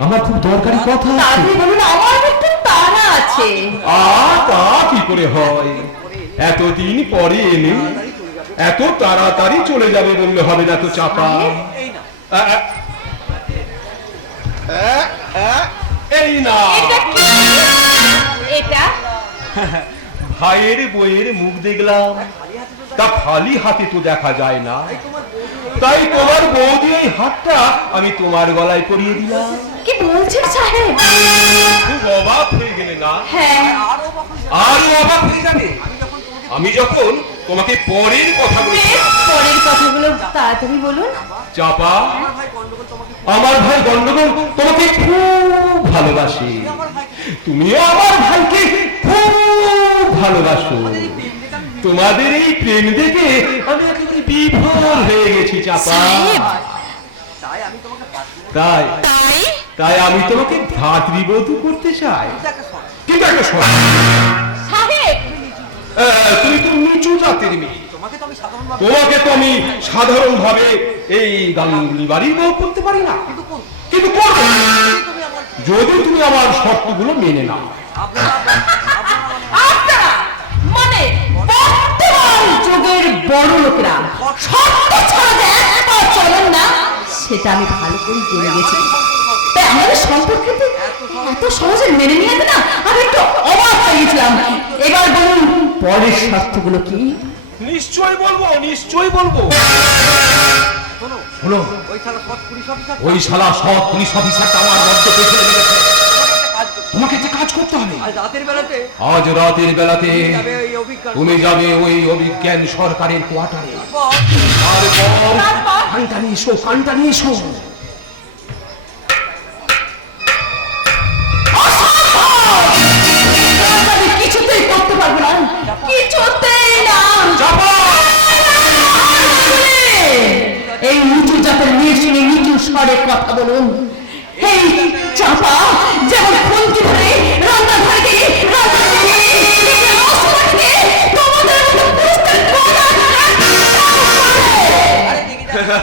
আমার খুব দরকারি কথা আছে। তাড়াতাড়ি বলুন, আমার একটু তাড়া আছে। তা কি করে হয়, এতদিন পরে এলে এত তাড়াতাড়ি চলে যাবে বললে হবে না তো চাপা। এই না আ, আ, এই না এটা কি? এটা ভাইয়ের বইয়ের মুখ দেখলাম, তা খালি হাতে তো দেখা যায় না, তাই তোমার বৌদি এই হাতটা আমি তোমার গলায় পরিয়ে দিলাম। কি বলছেন সাহেব? খুব অবাক হয়ে গেলে না? হ্যাঁ, আরো বাকি আরো অবাক হয়ে যাবে আমি যখন তোমাকে পরের কথা বলি। বেশ, পরের কথাগুলো তাড়াতাড়ি বলুন। চাপা, ভাই গন্ডগোল তোমাকে আমার ভাই গন্ডগোল তোমাকে খুব ভালোবাসে, তুমিও আমার ভাইকে খুব ভালোবাসো। তোমাদের এই প্রেম দেখে আমি একেবারে বিভোর হয়ে গেছি চাপা। সাহেব, তাই আমি তোমাকে পাচ্ছি তাই তাই তাই আমি তোমাকে ভ্রাতৃবধূ করতে চাই, একটা শর্ত। কিন্তু একটা শর্ত। সাহেব, তুমি তো নিচু জাতের মেয়ে, তোমাকে তো আমি সাধারণভাবে তোমাকে তো আমি সাধারণ ভাবে এই গাঙ্গুলি বাড়ির বউ করতে পারি না, কিন্তু করবো তুমি আমার যদি তুমি আমার শর্তগুলো মেনে নাও। আপনারা মানে বর্তমান যুগের বড় লোকেরা শর্ত ছাড়া যে একটা চলেন না, সেটা আমি ভালো করে জেনে গেছি। তাই আমাদের সম্পর্কে এত সহজে মেনে নিয়ে না, আমি একটু অবাক হয়ে গেছিলাম। এবার বলুন, পরের শর্তগুলো কি? নিশ্চয়ই বলবো, নিশ্চয়ই বলবো। শোনো শোনো, ওই শালা সৎ পুলিশ অফিসার ওই শালা সব পুলিশ অফিসারটা আমার মধ্যে পেছনে লেগেছে। তোমাকে একটা কাজ করতে তোমাকে যে কাজ করতে হবে, আজ রাতের বেলাতে আজ রাতের বেলাতে যাবে ওই অভিজ্ঞান তুমি যাবে ওই অভিজ্ঞান সরকারের কোয়ার্টারে, তারপর কানটা নিয়ে এসো, কানটা নিয়ে এসো। আমি কিছুতেই করতে পারবো না, কিছুতেই না। এই নিচু জাতের মেয়ের সঙ্গে নিচু স্বরে কথা বলুন। এই চাপা যেমন খুনকি ধরে রান্না ঘরে গিয়ে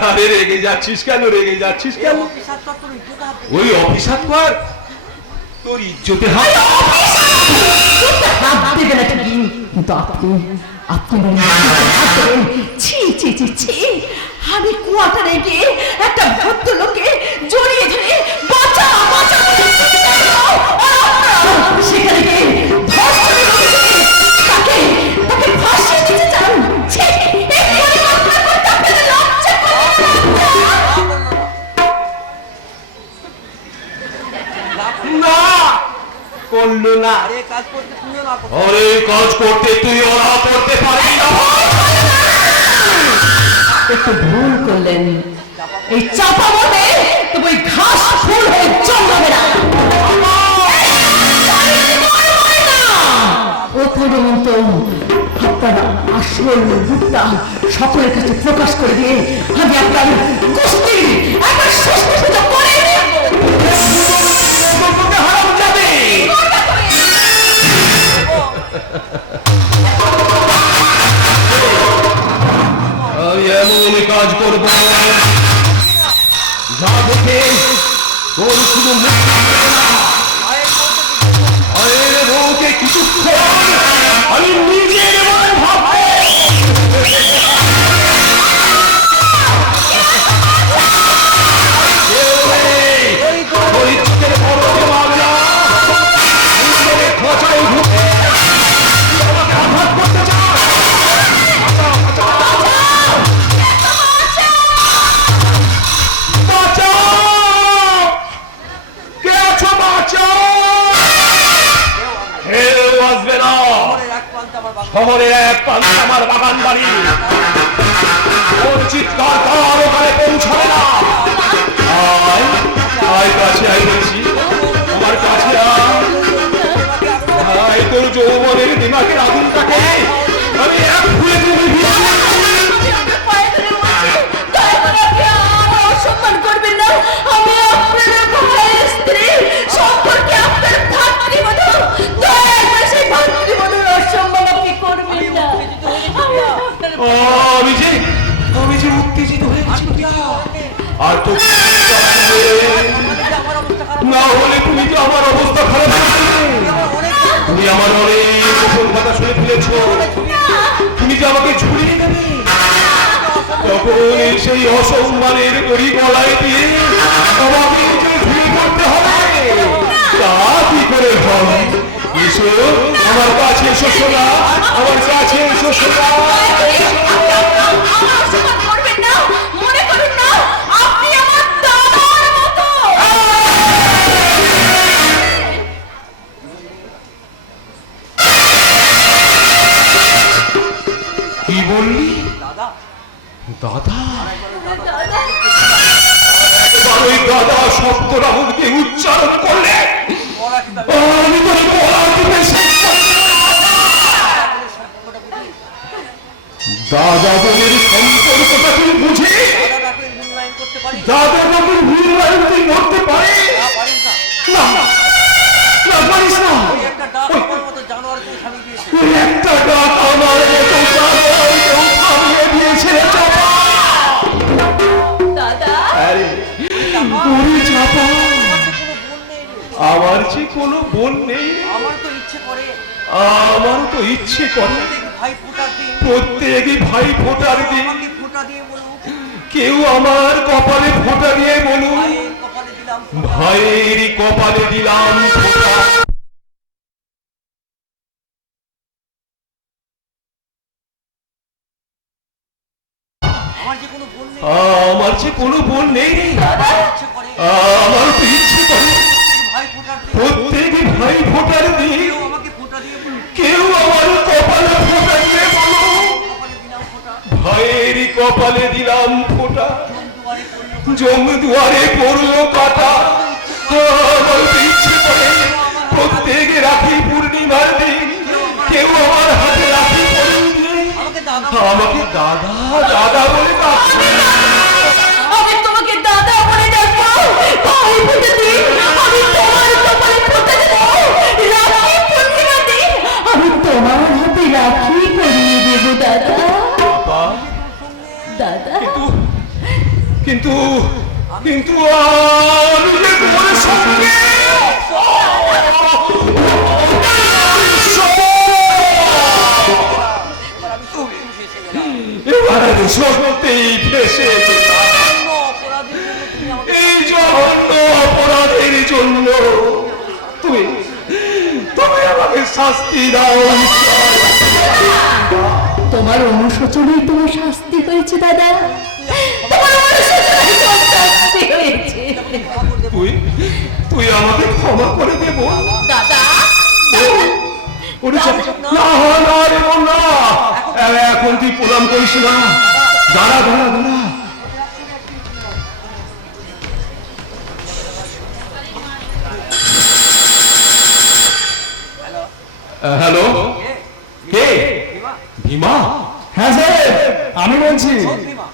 আরে রেগে যাচ্ছিস কেন, রেগে যাচ্ছিস কেন? অফিসার চত্বর ইজ্জত হাত ওই অফিসার পর তোর ইজ্জতে হাত। হাত দেবে না ঠিকই, কিন্তু আপনি আপনি ছি ছি ছি ছি। আমি কোয়ার্টারে গিয়ে একটা ভদ্রলোকে জড়িয়ে ধরে বাঁচা বাঁচা সেখানে গিয়ে ধর্ষণের অভিযোগে তাকে তাকে ফাঁসিয়ে দিতে চান। ছি, এক্ষুনি আপনার করতে আপনাদের লজ্জা করে না করলো না, আরে কাজ করতে তুমিও না করতে আরে কাজ করতে তুই ওরা করতে পারবি না। একটু ভুল করলেন। এই চাপা বলে তবে ওই ঘাস ফুল হয়ে জন্মাবে না। অপরন্ত আপনার আসল রূপটা সকলের কাছে প্রকাশ করে দিয়ে আমি আপনার গোষ্ঠীর একবার শেষ পুজো করে আমি এমন কাজ করবো যা দেখে তোর শুধু মুক্তি হবে না, আয়ের বউকে কিছুক্ষণ আমি নিজের বউ ভাববো। পরিচিতের বড় জবাব না, নিজের খোঁচায় ঢুকে আমাকে আঘাত করতে চাস। শহরের এক প্রান্তে আমার বাগান বাড়ি, আর তো আমার অবস্থা খারাপ, না হলে তুমি যে আমার অবস্থা খারাপ করবে। অনেক তুমি আমার অনেক গোপন কথা শুনে ফেলেছো। তুমি যে আমাকে ঝুলিয়ে দেবে, তখন সেই অসম্মানের দড়ি গলায় দিয়ে আমাকে যে ঝুলি করতে হবে, তা কি করে হবে? এসো আমার কাছে, এসো সোনা, আমার কাছে এসো সোনা। আমার অপমান করবেন না, মনে করেন না আপনি আমার দাদার মতো। কি বললি? দাদা, দাদা? দাদা, একবার ওই দাদা শব্দটা মুখে উচ্চারণ করলে বলা কি দাদা? আমি তোর গলা টিপে শেষ করে দেব। দাদা বোনের সম্পর্কটা তুই বুঝে দাদাকে মূল্যায়ন করতে পারি? দাদা বোনের ভুল লাইন তুই ধরতে পারে? না, পারিস না। না না পারিস না। ওই একটা ডাক আমার মতো জানোয়ারকে স্বামী দিয়েছে। ওই একটা ডাক আমার মতো জানোয়ারকেও থামিয়ে দিয়েছে চাপা। দাদা, আরে ওরে চাপা, আমার যে কোনো বোন নেই রে। আমার যে কোনো বোন নেই রে। আমার তো ইচ্ছে করে আমার তো ইচ্ছে করে প্রত্যেক ভাই ফোটার দিন প্রত্যেকই ভাই ফোটার দিন আমাকে ফোঁটা দিয়ে বলুক, কেউ আমার কপালে ফোঁটা দিয়ে বলুন, ভাইয়ের কপালে দিলাম ফোঁটা। ভাইয়েরই কপালে দিলাম ফোঁটা। আমার যে কোনো বোন নেই, আমার যে কোনো বোন নেই রে। ইচ্ছে করে আমার তো ইচ্ছে করে ভাই ফোটার দিন প্রত্যেকই ভাই ফোঁটার দিন কেউ আমাকে ফোঁটা দিয়ে বলুক, কেউ আমার কপালে ফোঁটা দিয়ে বলুন, কপালে দিলাম ফোঁটা। ভাইয়েরই কপালে দিলাম ফোঁটা। দুয়ারে পড়লো জম দুয়ারে পড়লো কাটা। আমার তো ইচ্ছে করে প্রত্যেকে রাখি পূর্ণিমার দিন কেউ আমার হাতে রাখি পরিয়ে দিয়ে আমাকে দাদা আমাকে দাদা দাদা বলে ডাকছে। আমি তোমাকে দাদা বলে ডাকবো। ভাই ফুটে দিন, আমি তোমার কপালে ফুটে দেব। রাখি পূর্ণিমা দিন আমি তোমার হাতে রাখি পরিয়ে দেব দাদা। বাবা, দাদা, কিন্তু কিন্তু আমি যে তোমার সঙ্গে এবার আমি সত্যিই ফেসে গেলাম। অপরাধের জন্য তুমি আমাকে এই জঘন্য অপরাধের জন্য তুমি তুমি আমাকে শাস্তি দাও। তোমার অনুশোচনায় তোমার শাস্তি হয়েছে দাদা। তোমার অনুশোচনায় তোমার শাস্তি হয়েছে তুই তুই আমাকে ক্ষমা করে দেব দাদা। ওরে না না রে বোন, না এখন তুই প্রণাম করিস না। দাঁড়া দাঁড়া দাঁড়া। হ্যালো, কে? ভীমা? হ্যাঁ স্যার, আমি বলছি।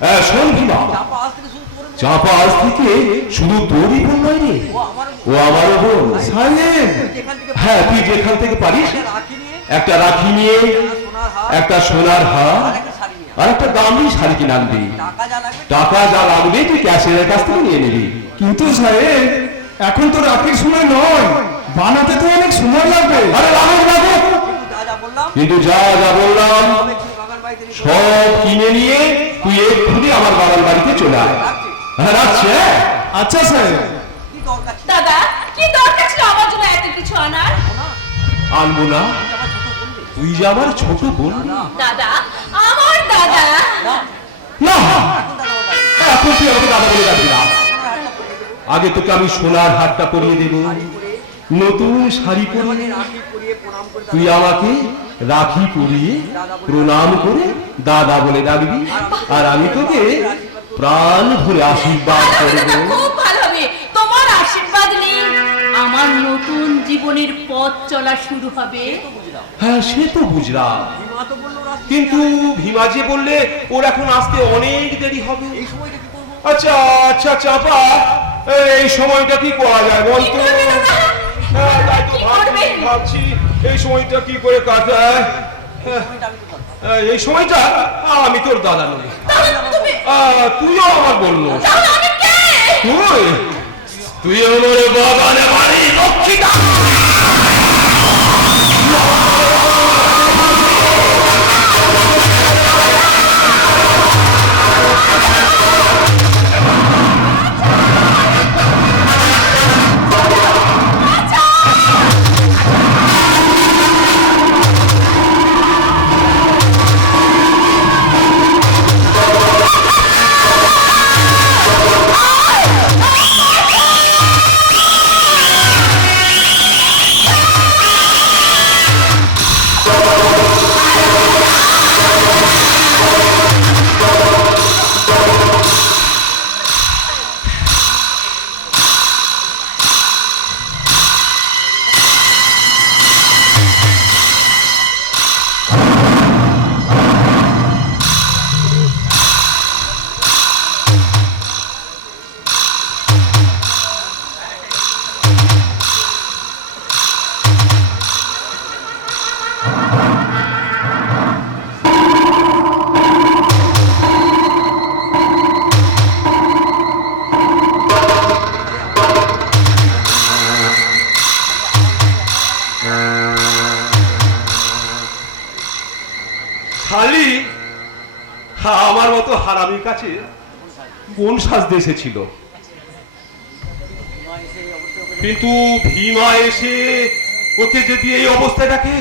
হ্যাঁ শোন ভীমা, চাপা আজ থেকে শুধু তোর চাপা আজ থেকে শুধু তোরই বোন নয় রে, ও আমার ও আমারও বোন। সাহেব, যেখান থেকে হ্যাঁ তুই যেখান থেকে পারিস রাখি নিয়ে একটা রাখি নিয়ে সোনার হার একটা সোনার হার আর একটা শাড়ি নিয়ে আর একটা দামি শাড়ি কিনে আনবি। টাকা যা লাগবে টাকা যা লাগবে তুই ক্যাশিয়ারের কাছ থেকে নিয়ে নিবি। কিন্তু সাহেব এখন তো রাখির সময় নয়, বানাতে তো অনেক সময় লাগবে। আরে লাগুক লাগুক, কিন্তু যা যা বললাম কিন্তু যা যা বললাম আমি কি বাগান বাড়িতে নিয়ে সব কিনে নিয়ে তুই এক্ষুনি আমার বাবার বাড়িতে চলে আয়। রাখছি। হ্যাঁ রাখছি। হ্যাঁ আচ্ছা সাহেব। কি দরকার ছিল দাদা, কি দরকার ছিল আমার জন্য এত কিছু আনার? আনবো না, আমার ছোট বলবে তুই যে আমার ছোট বোন। দাদা, আমার দাদা। না এখন দাদা ওর বাড়ি এখন তুই আমাকে দাদা বলে ডাকবি না। সোনার হারটা পরিয়ে দেবো আগে তোকে আমি সোনার হারটা পরিয়ে দেব, নতুন শাড়ি পরিয়ে রাখি পরিয়ে প্রণাম করে তুই আমাকে রাখি পরিয়ে প্রণাম করে দাদা বলে ডাকবি, আর আমি তোকে প্রাণ ভরে আশীর্বাদ ভালো হবে দাদা, করবো। খুব ভালো হবে। তোমার আশীর্বাদ নেই আমার নতুন জীবনের পথ চলা শুরু হবে। হ্যাঁ সে তো বুঝলাম, মা তো বললো রাখি কিন্তু ভীমা যে বললে ওর এখন আসতে অনেক দেরি হবে। এই সময়টা কি করবো আচ্ছা আচ্ছা চাপা, এই সময়টা কি করা যায় বলতো? কি করবে দাদা? হ্যাঁ, তাই তো কি করবে? ভাবছি এই সময়টা কি করে কাটায়। সময়টা আমি তো করবো এই সময়টা আমি তোর দাদা নই, তাহলে তুমি তুইও আমার বললো। তাহলে আমি কে? তুই আমার বাগানে বাড়ি লক্ষ্মীটা শালি আমার মতো হারামির কাছে কোন সাজতে এসেছিল, কিন্তু ভীমা এসে ওকে যদি এই অবস্থায় রাখে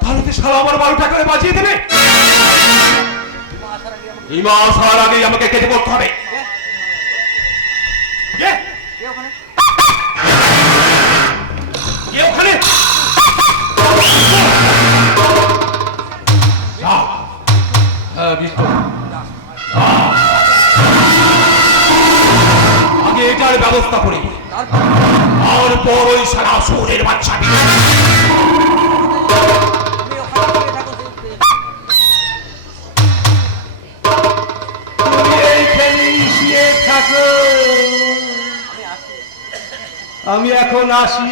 তাহলে তো শালা আমার 12টা করে বাঁচিয়ে দেবে। ভীমা আসার আগেই আমাকে কেটে পড়তে হবে। কে ওখানে? আগে এটার ব্যবস্থা করি, তারপর ওই সারা শহরের বাচ্চা আমি এখন আসি।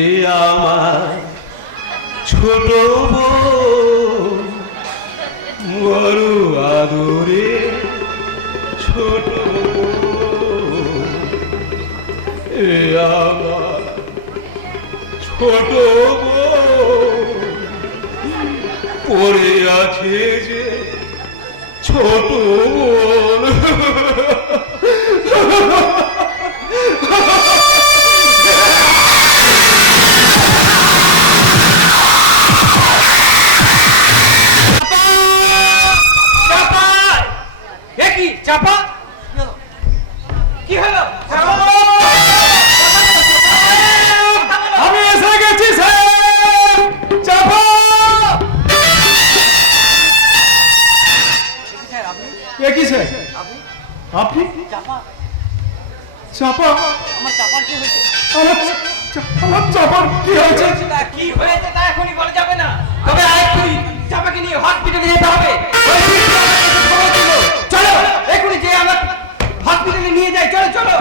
এ আমার ছোট বোন, বড় আদরে ছোট বোন, এ আমার ছোট বোন পড়ে আছে যে ছোট বোন। চাপা কি হলো? আমি এসে গেছি স্যার। চাপা কি স্যার? আপনি চাপা? আমার চাপার কি হয়েছে? কি হয়েছে তা এখনই বলা যাবে না, তবে আরেকটু চাপাকে নিয়ে হসপিটালে যেতে হবে। চলো এখনই যে আমার হসপিটালে নিয়ে যাই। চলো চলো।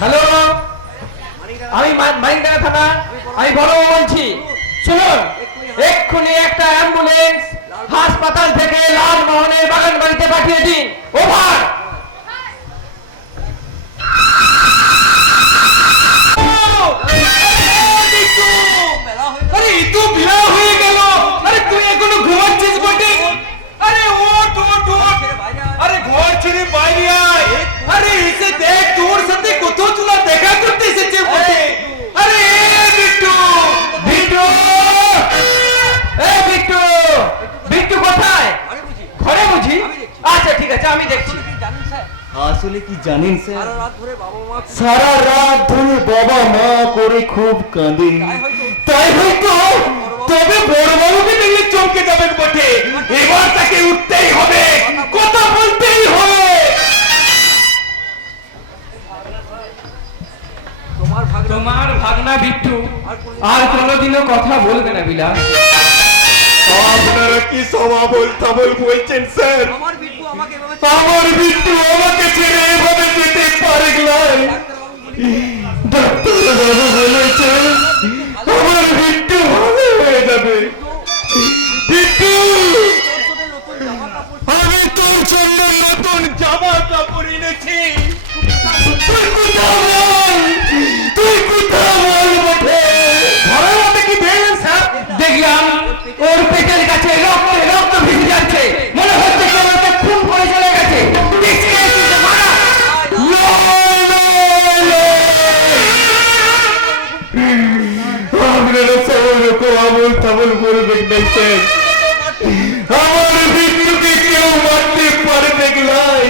হ্যালো, আমি মাইন্ডাঙ্গা থানা, আমি বড় বলছি। শুনুন, এক্ষুনি একটা অ্যাম্বুলেন্স হাসপাতাল থেকে লালমোহনের বাগান বাড়িতে পাঠিয়ে দিন। ওভার। আরে তো বিয়া হয়ে গেল। আরে তুই এখনো ঘুমাচ্ছিস বটে? আরে ওঠ ওঠ ওঠ। আরে ঘর ছেড়ে বাইরে আয়। আরে এসে দেখ, তোর সাথে কত চুলা দেখা করতে এসেছে বটে। আরে বিট্টু, বিট্টু, এই বিট্টু, বিট্টু কোথায়? ঘরে বুঝি? আচ্ছা ঠিক আছে, আমি দেখছি। আসলে কি জানেন স্যার, সারা রাত ধরে বাবা মা করে খুব কাঁদে, তাই হয়তো। তবে বড়বাবুকে দেখলে চমকে যাবেন বটে। এবার তাকে উঠতেই হবে, কথা বলতেই হবে। তোমার ভাগনা বিট্টু আর কোনোদিনও কথা বলবে না বিলাস। আপনারা কি সভা বলতে বলছেন স্যার? আমার বিট্টু আমাকে ছেড়ে এভাবে যেতে পারে না। কাপড় এনেছি। তুই কোথাও বল বটে। ঘরের মধ্যে কি দেখলেন স্যার? দেখলাম ওর পেটের কাছে রক্তে রক্ত ভিজে যাচ্ছে, মনে হচ্ছে কেউ ওকে খুন করে চলে গেছে। দেখছে কিন্তু মারা। আপনারা সবাই রকম আমল তামল বলবেন দেখছেন, আমার বিদ্যুৎকে কেউ মারতে পারবে নাই।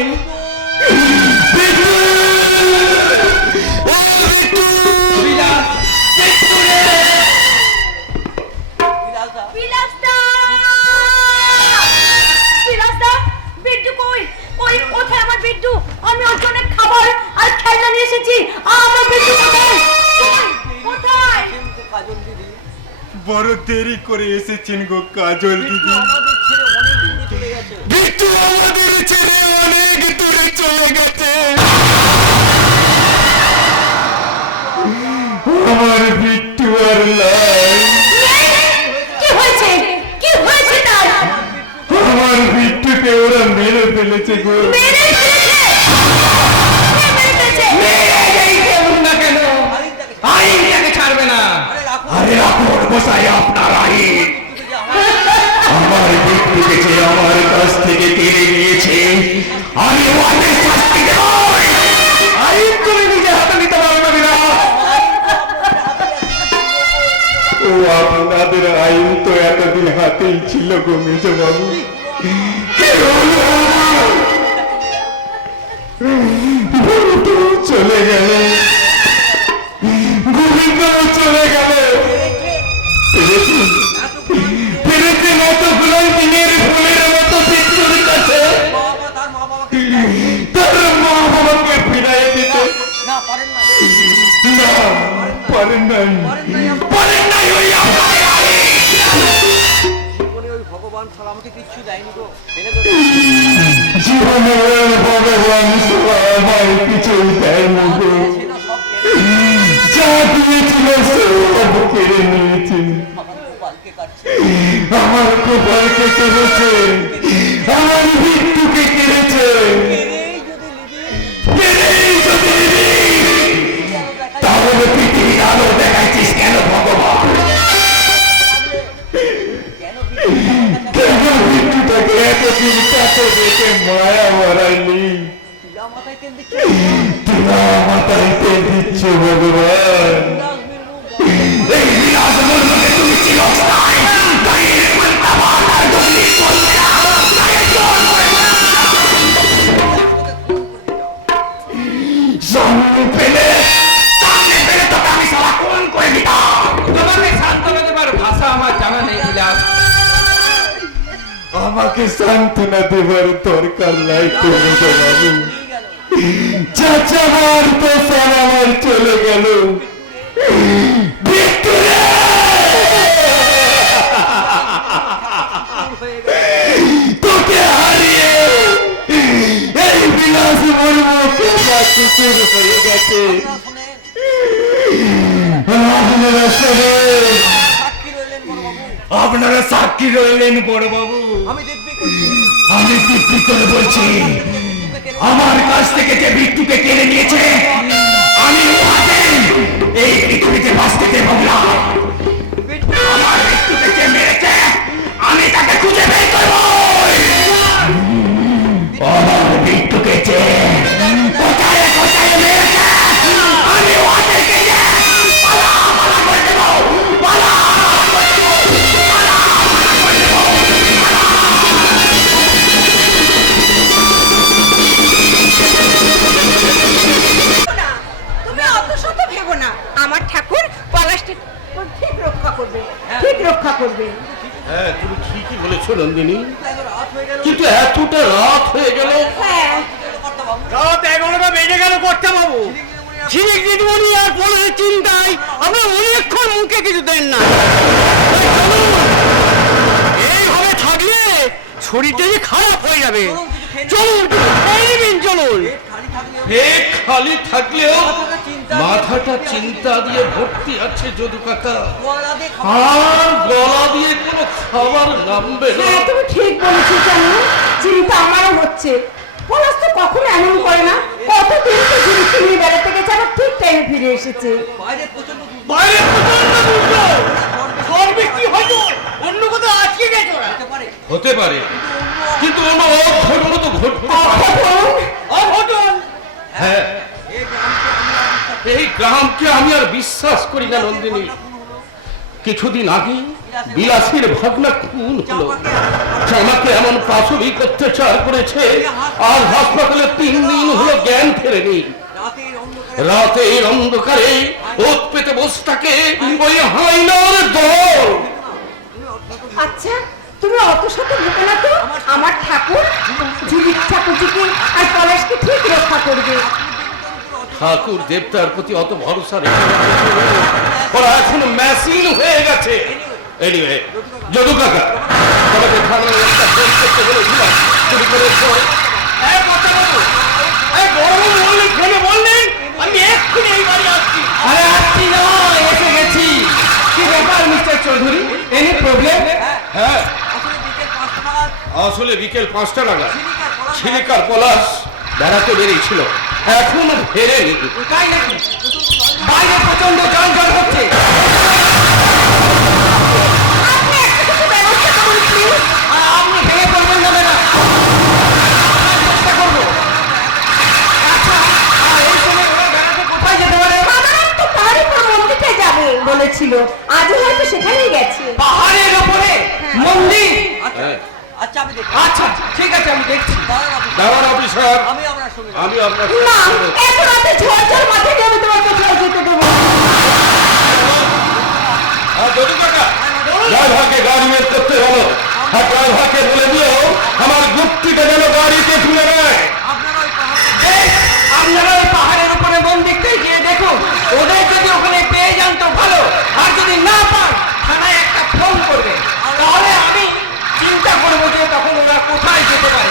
বিলাসদা, বিলাসদা! বিলাসদা, বিট্টু কই? ওই কোথায় আমার বিট্টু? আমি ওর জন্য খাবার আর খেলনা নিয়ে এসেছি। আমার বিট্টু কোথায়? কই? কোথায়? কিন্তু কাজল দিদি, বড় দেরি করে এসেছেন গো কাজল দিদি। আমাদের ছেড়ে অনেক দূরে চলে গেছে। বিট্টু আমাদের ছেড়ে অনেক দূরে চলে গেছে। আমার বিট্টু আর নাই। কি হয়েছে? কি হয়েছে তার? আমার বিট্টুকে ওরা মেরে ফেলেছে গো। মেরে ফেলেছে! কে মেরে ফেলেছে? না কেন আরিফদাকে আইনটাকে ছাড়বে না। আরে রাখো, আরে রাখুন মশাই আপনার আইন। কিন্তু যে আমার আমার বিট্টুকে যে আমার কাছ থেকে কেড়ে নিয়েছে, আমি ওদের শাস্তি দেব। আইন তুমি নিজে হাতে নিতে পারবে না। ও আপনাদের আইন তো এতদিন হাতেই ছিল গো মেজো বাবু। চলে গেল, গোবিন্দ চলে গেল। ফিরেছেন এতগুলো দিনের ফুলের মতো বিট্টুর কাছে, বাবা তার মা বাবাকে তার মা বাবাকে ফিরাই দিতে না পারেন না, না পারেন নাই। পারেন নাই ওই আপনার আইন। জীবনে ওই ভগবান ছাড়া আমাকে কিচ্ছু দেয়নি গো, ফেলে দেবে। জীবনে ভগবান আমায় কিছুই দেয়নি গো। সেটা সব কেড়ে যা দিয়েছিল সব কেড়ে নিয়েছে। আমার গোপালকে কাটছে। আমার কপালকে কেড়েছে, আমার বিট্টুকে কেড়েছে। কেড়েই যদি লিবি, কেড়েই যদি নিবি, কেন দেখাই তাহলে পৃথিবীর আলো দেখাইছিস কেন ভগবান? কেন বিট্টু কেন বিট্টুটাকে এতদিন কাছে দেখে মায়া মারাইনি? পিলা মাথায় তেল দিচ্ছে, তোরা মাথায় তেল দিচ্ছ ভগবান। বিলাস মির্মু এই বিলাস মূল্যকে তুমি চিনস নাই, তাই এর মানটা বাধা তুমি করবে না, তাই জোর করে না। সামনে পেলে তোকে আমি সারা কোন করে দিতাম। তোমাকে সান্ত্বনা দেবার ভাষা আমার জানা নেই বিলাস। আমাকে সান্ত্বনা দেবার দরকার নাই তো মেজো বাবু। নিয়ে গেল। চাচা মার তো স্যার আমার চলে গেল। বিট্টু রে! হয়ে গেল। তোকে হারিয়ে এই বিলাস বলবো কেনা কুকুর হয়ে গেছে। আপনারা শোনেন, আপনারা সাক্ষী রইলেন বড়বাবু। সাক্ষী রইলেন বড় বাবু। আমি দিব্যি করছি, আমি দিব্যি করে বলছি, আমার কাছ থেকে যে বিট্টুকে কেড়ে নিয়েছে, আমি ওকে এই পৃথিবীতে বাঁচতে দেব না। আমার বিট্টুকে যে মেরেছে, আমি তাকে খুঁজে বের করব। আমার বিট্টুকে যে কোথায় কোথায় মেরেছে, আমি ওদেরকে যে পালা পালা করে দেব, পালা করে দেব, পালা করে দেব। না, তুমি অত শত ভেবো না। আমার ঠাকুর পলাশকে ঠিক রক্ষা করবে, ঠিক রক্ষা করবে। হ্যাঁ তুমি ঠিকই বলেছো নন্দিনী, এত রাত হয়ে গেল। কিন্তু এতটা রাত হয়ে গেল। হ্যাঁ, কর্তাবাবু, রাত 11টা বেজে গেল করতে বাবু। ঝিলিক দিদিমণি আর পুলিশের চিন্তায় আপনি অনেকক্ষণ মুখে কিছু দেন না। এইভাবে থাকলে শরীরটা যে খারাপ হয়ে যাবে। চলুন খেয়ে নিন, চলুন। খালি থাকলেও পেট খালি থাকলেও মাথাটা চিন্তা মাথাটা চিন্তা দিয়ে ভর্তি আছে যদু কাকা, গলা দিয়ে খাবার আর গলা দিয়ে কোনো খাবার নামবে না। হ্যাঁ তুমি ঠিক বলেছো। কেন চিন্তা আমারও হচ্ছে। পলাশ তো কখনো এমন করে না, কতদিন তো জিনিস নিয়ে বেড়াতে গেছে, আবার ঠিক টাইমে ফিরে এসেছে। বাইরে প্রচন্ড দুর্গন্ধ। বাইরে প্রচন্ড দুর্গন্ধ। ঝড় বৃষ্টি হয়তো অন্য কোথাও আটকে গেছে ওরা। হতে পারে। হতে পারে, কিন্তু অন্য অঘটন তো ঘটতে পারে। অঘটন? অঘটন। হ্যাঁ, এই গ্রামকে আমি আর বিশ্বাস করি না নন্দিনী। কিছুদিন আগে বিলাসীর ভাগনা খুন হলো, আমাকে এমন পাশবিক অত্যাচার করেছে, আর হাসপাতালে 3 দিন হলো জ্ঞান ফেরেনি। রাতের অন্ধকারে ওত পেতে বসে থাকে ওই হাইনার দল। আচ্ছা, তুমি অত শত ভেবে না তো, আমার ঠাকুর ঝুলির ঠাকুরজিকে আর পলাশকে ঠিক রক্ষা করবে। ঠাকুর দেবতার প্রতি অত ভরসা রেখে ওরা এখন মেশিন হয়ে গেছে। এনিওয়ে, যদু কাকা, তোমাকে থানায় একটা ফোন করতে বলেছিলাম, চুরি করে ফোন। এই কথা বলো। এই বড়বাবু বললেন, ফোনে বললেন, আমি এক্ষুনি এই বাড়ি আসছি। আরে আসছি না, এসে গেছি। কি ব্যাপার মিস্টার চৌধুরী, এনি প্রবলেম? হ্যাঁ, আসলে বিকেল 5টা নাগাদ আসলে বিকেল 5টা নাগাদ ছিলিকার ছিলিকার পলাশ বেড়াতে বেরিয়েছিল, এখনো ফেরেনি। তাই নাকি? বাইরে প্রচন্ড জল হচ্ছে। আপনি একটা কিছু ব্যবস্থা করুন প্লিজ। আর আপনি ভেঙে পড়বেন না ম্যাডাম, চেষ্টা করবো। আচ্ছা, আর এই সময় ওরা বেড়াতে কোথায় যেতে পারে? বাবার তো পাহাড়ের উপর মন্দিরটা যাবে বলেছিল, আজ হয়তো সেখানেই গেছে। পাহাড়ের উপরে মন্দির? হ্যাঁ, আচ্ছা আমি দেখি। আচ্ছা ঠিক আছে, আমি দেখছি। দাঁড়ান অফিসার, আমি আপনার সঙ্গে যাবো। আমি আপনার না, এত রাতে ঝড় মাঠে যাবে, তোমার কোথাও যেতে দেবো না। যদু কাকা, ড্রাইভারকে গাড়ি বের করতে হলো, আর ড্রাইভারকে বলে দিও আমার গুপ্তিটা যেন গাড়িতে তুলে নেয়। আপনারা ওই পাহাড়ে বেশ, আপনারা ওই পাহাড়ের উপরে মন্দিরটাই গিয়ে দেখুন, ওদের যদি ওখানে পেয়ে যান তো ভালো, আর যদি না পান থানায় একটা ফোন করবে, তাহলে আমি চিন্তা করবো যে তখন ওরা কোথায় যেতে পারে।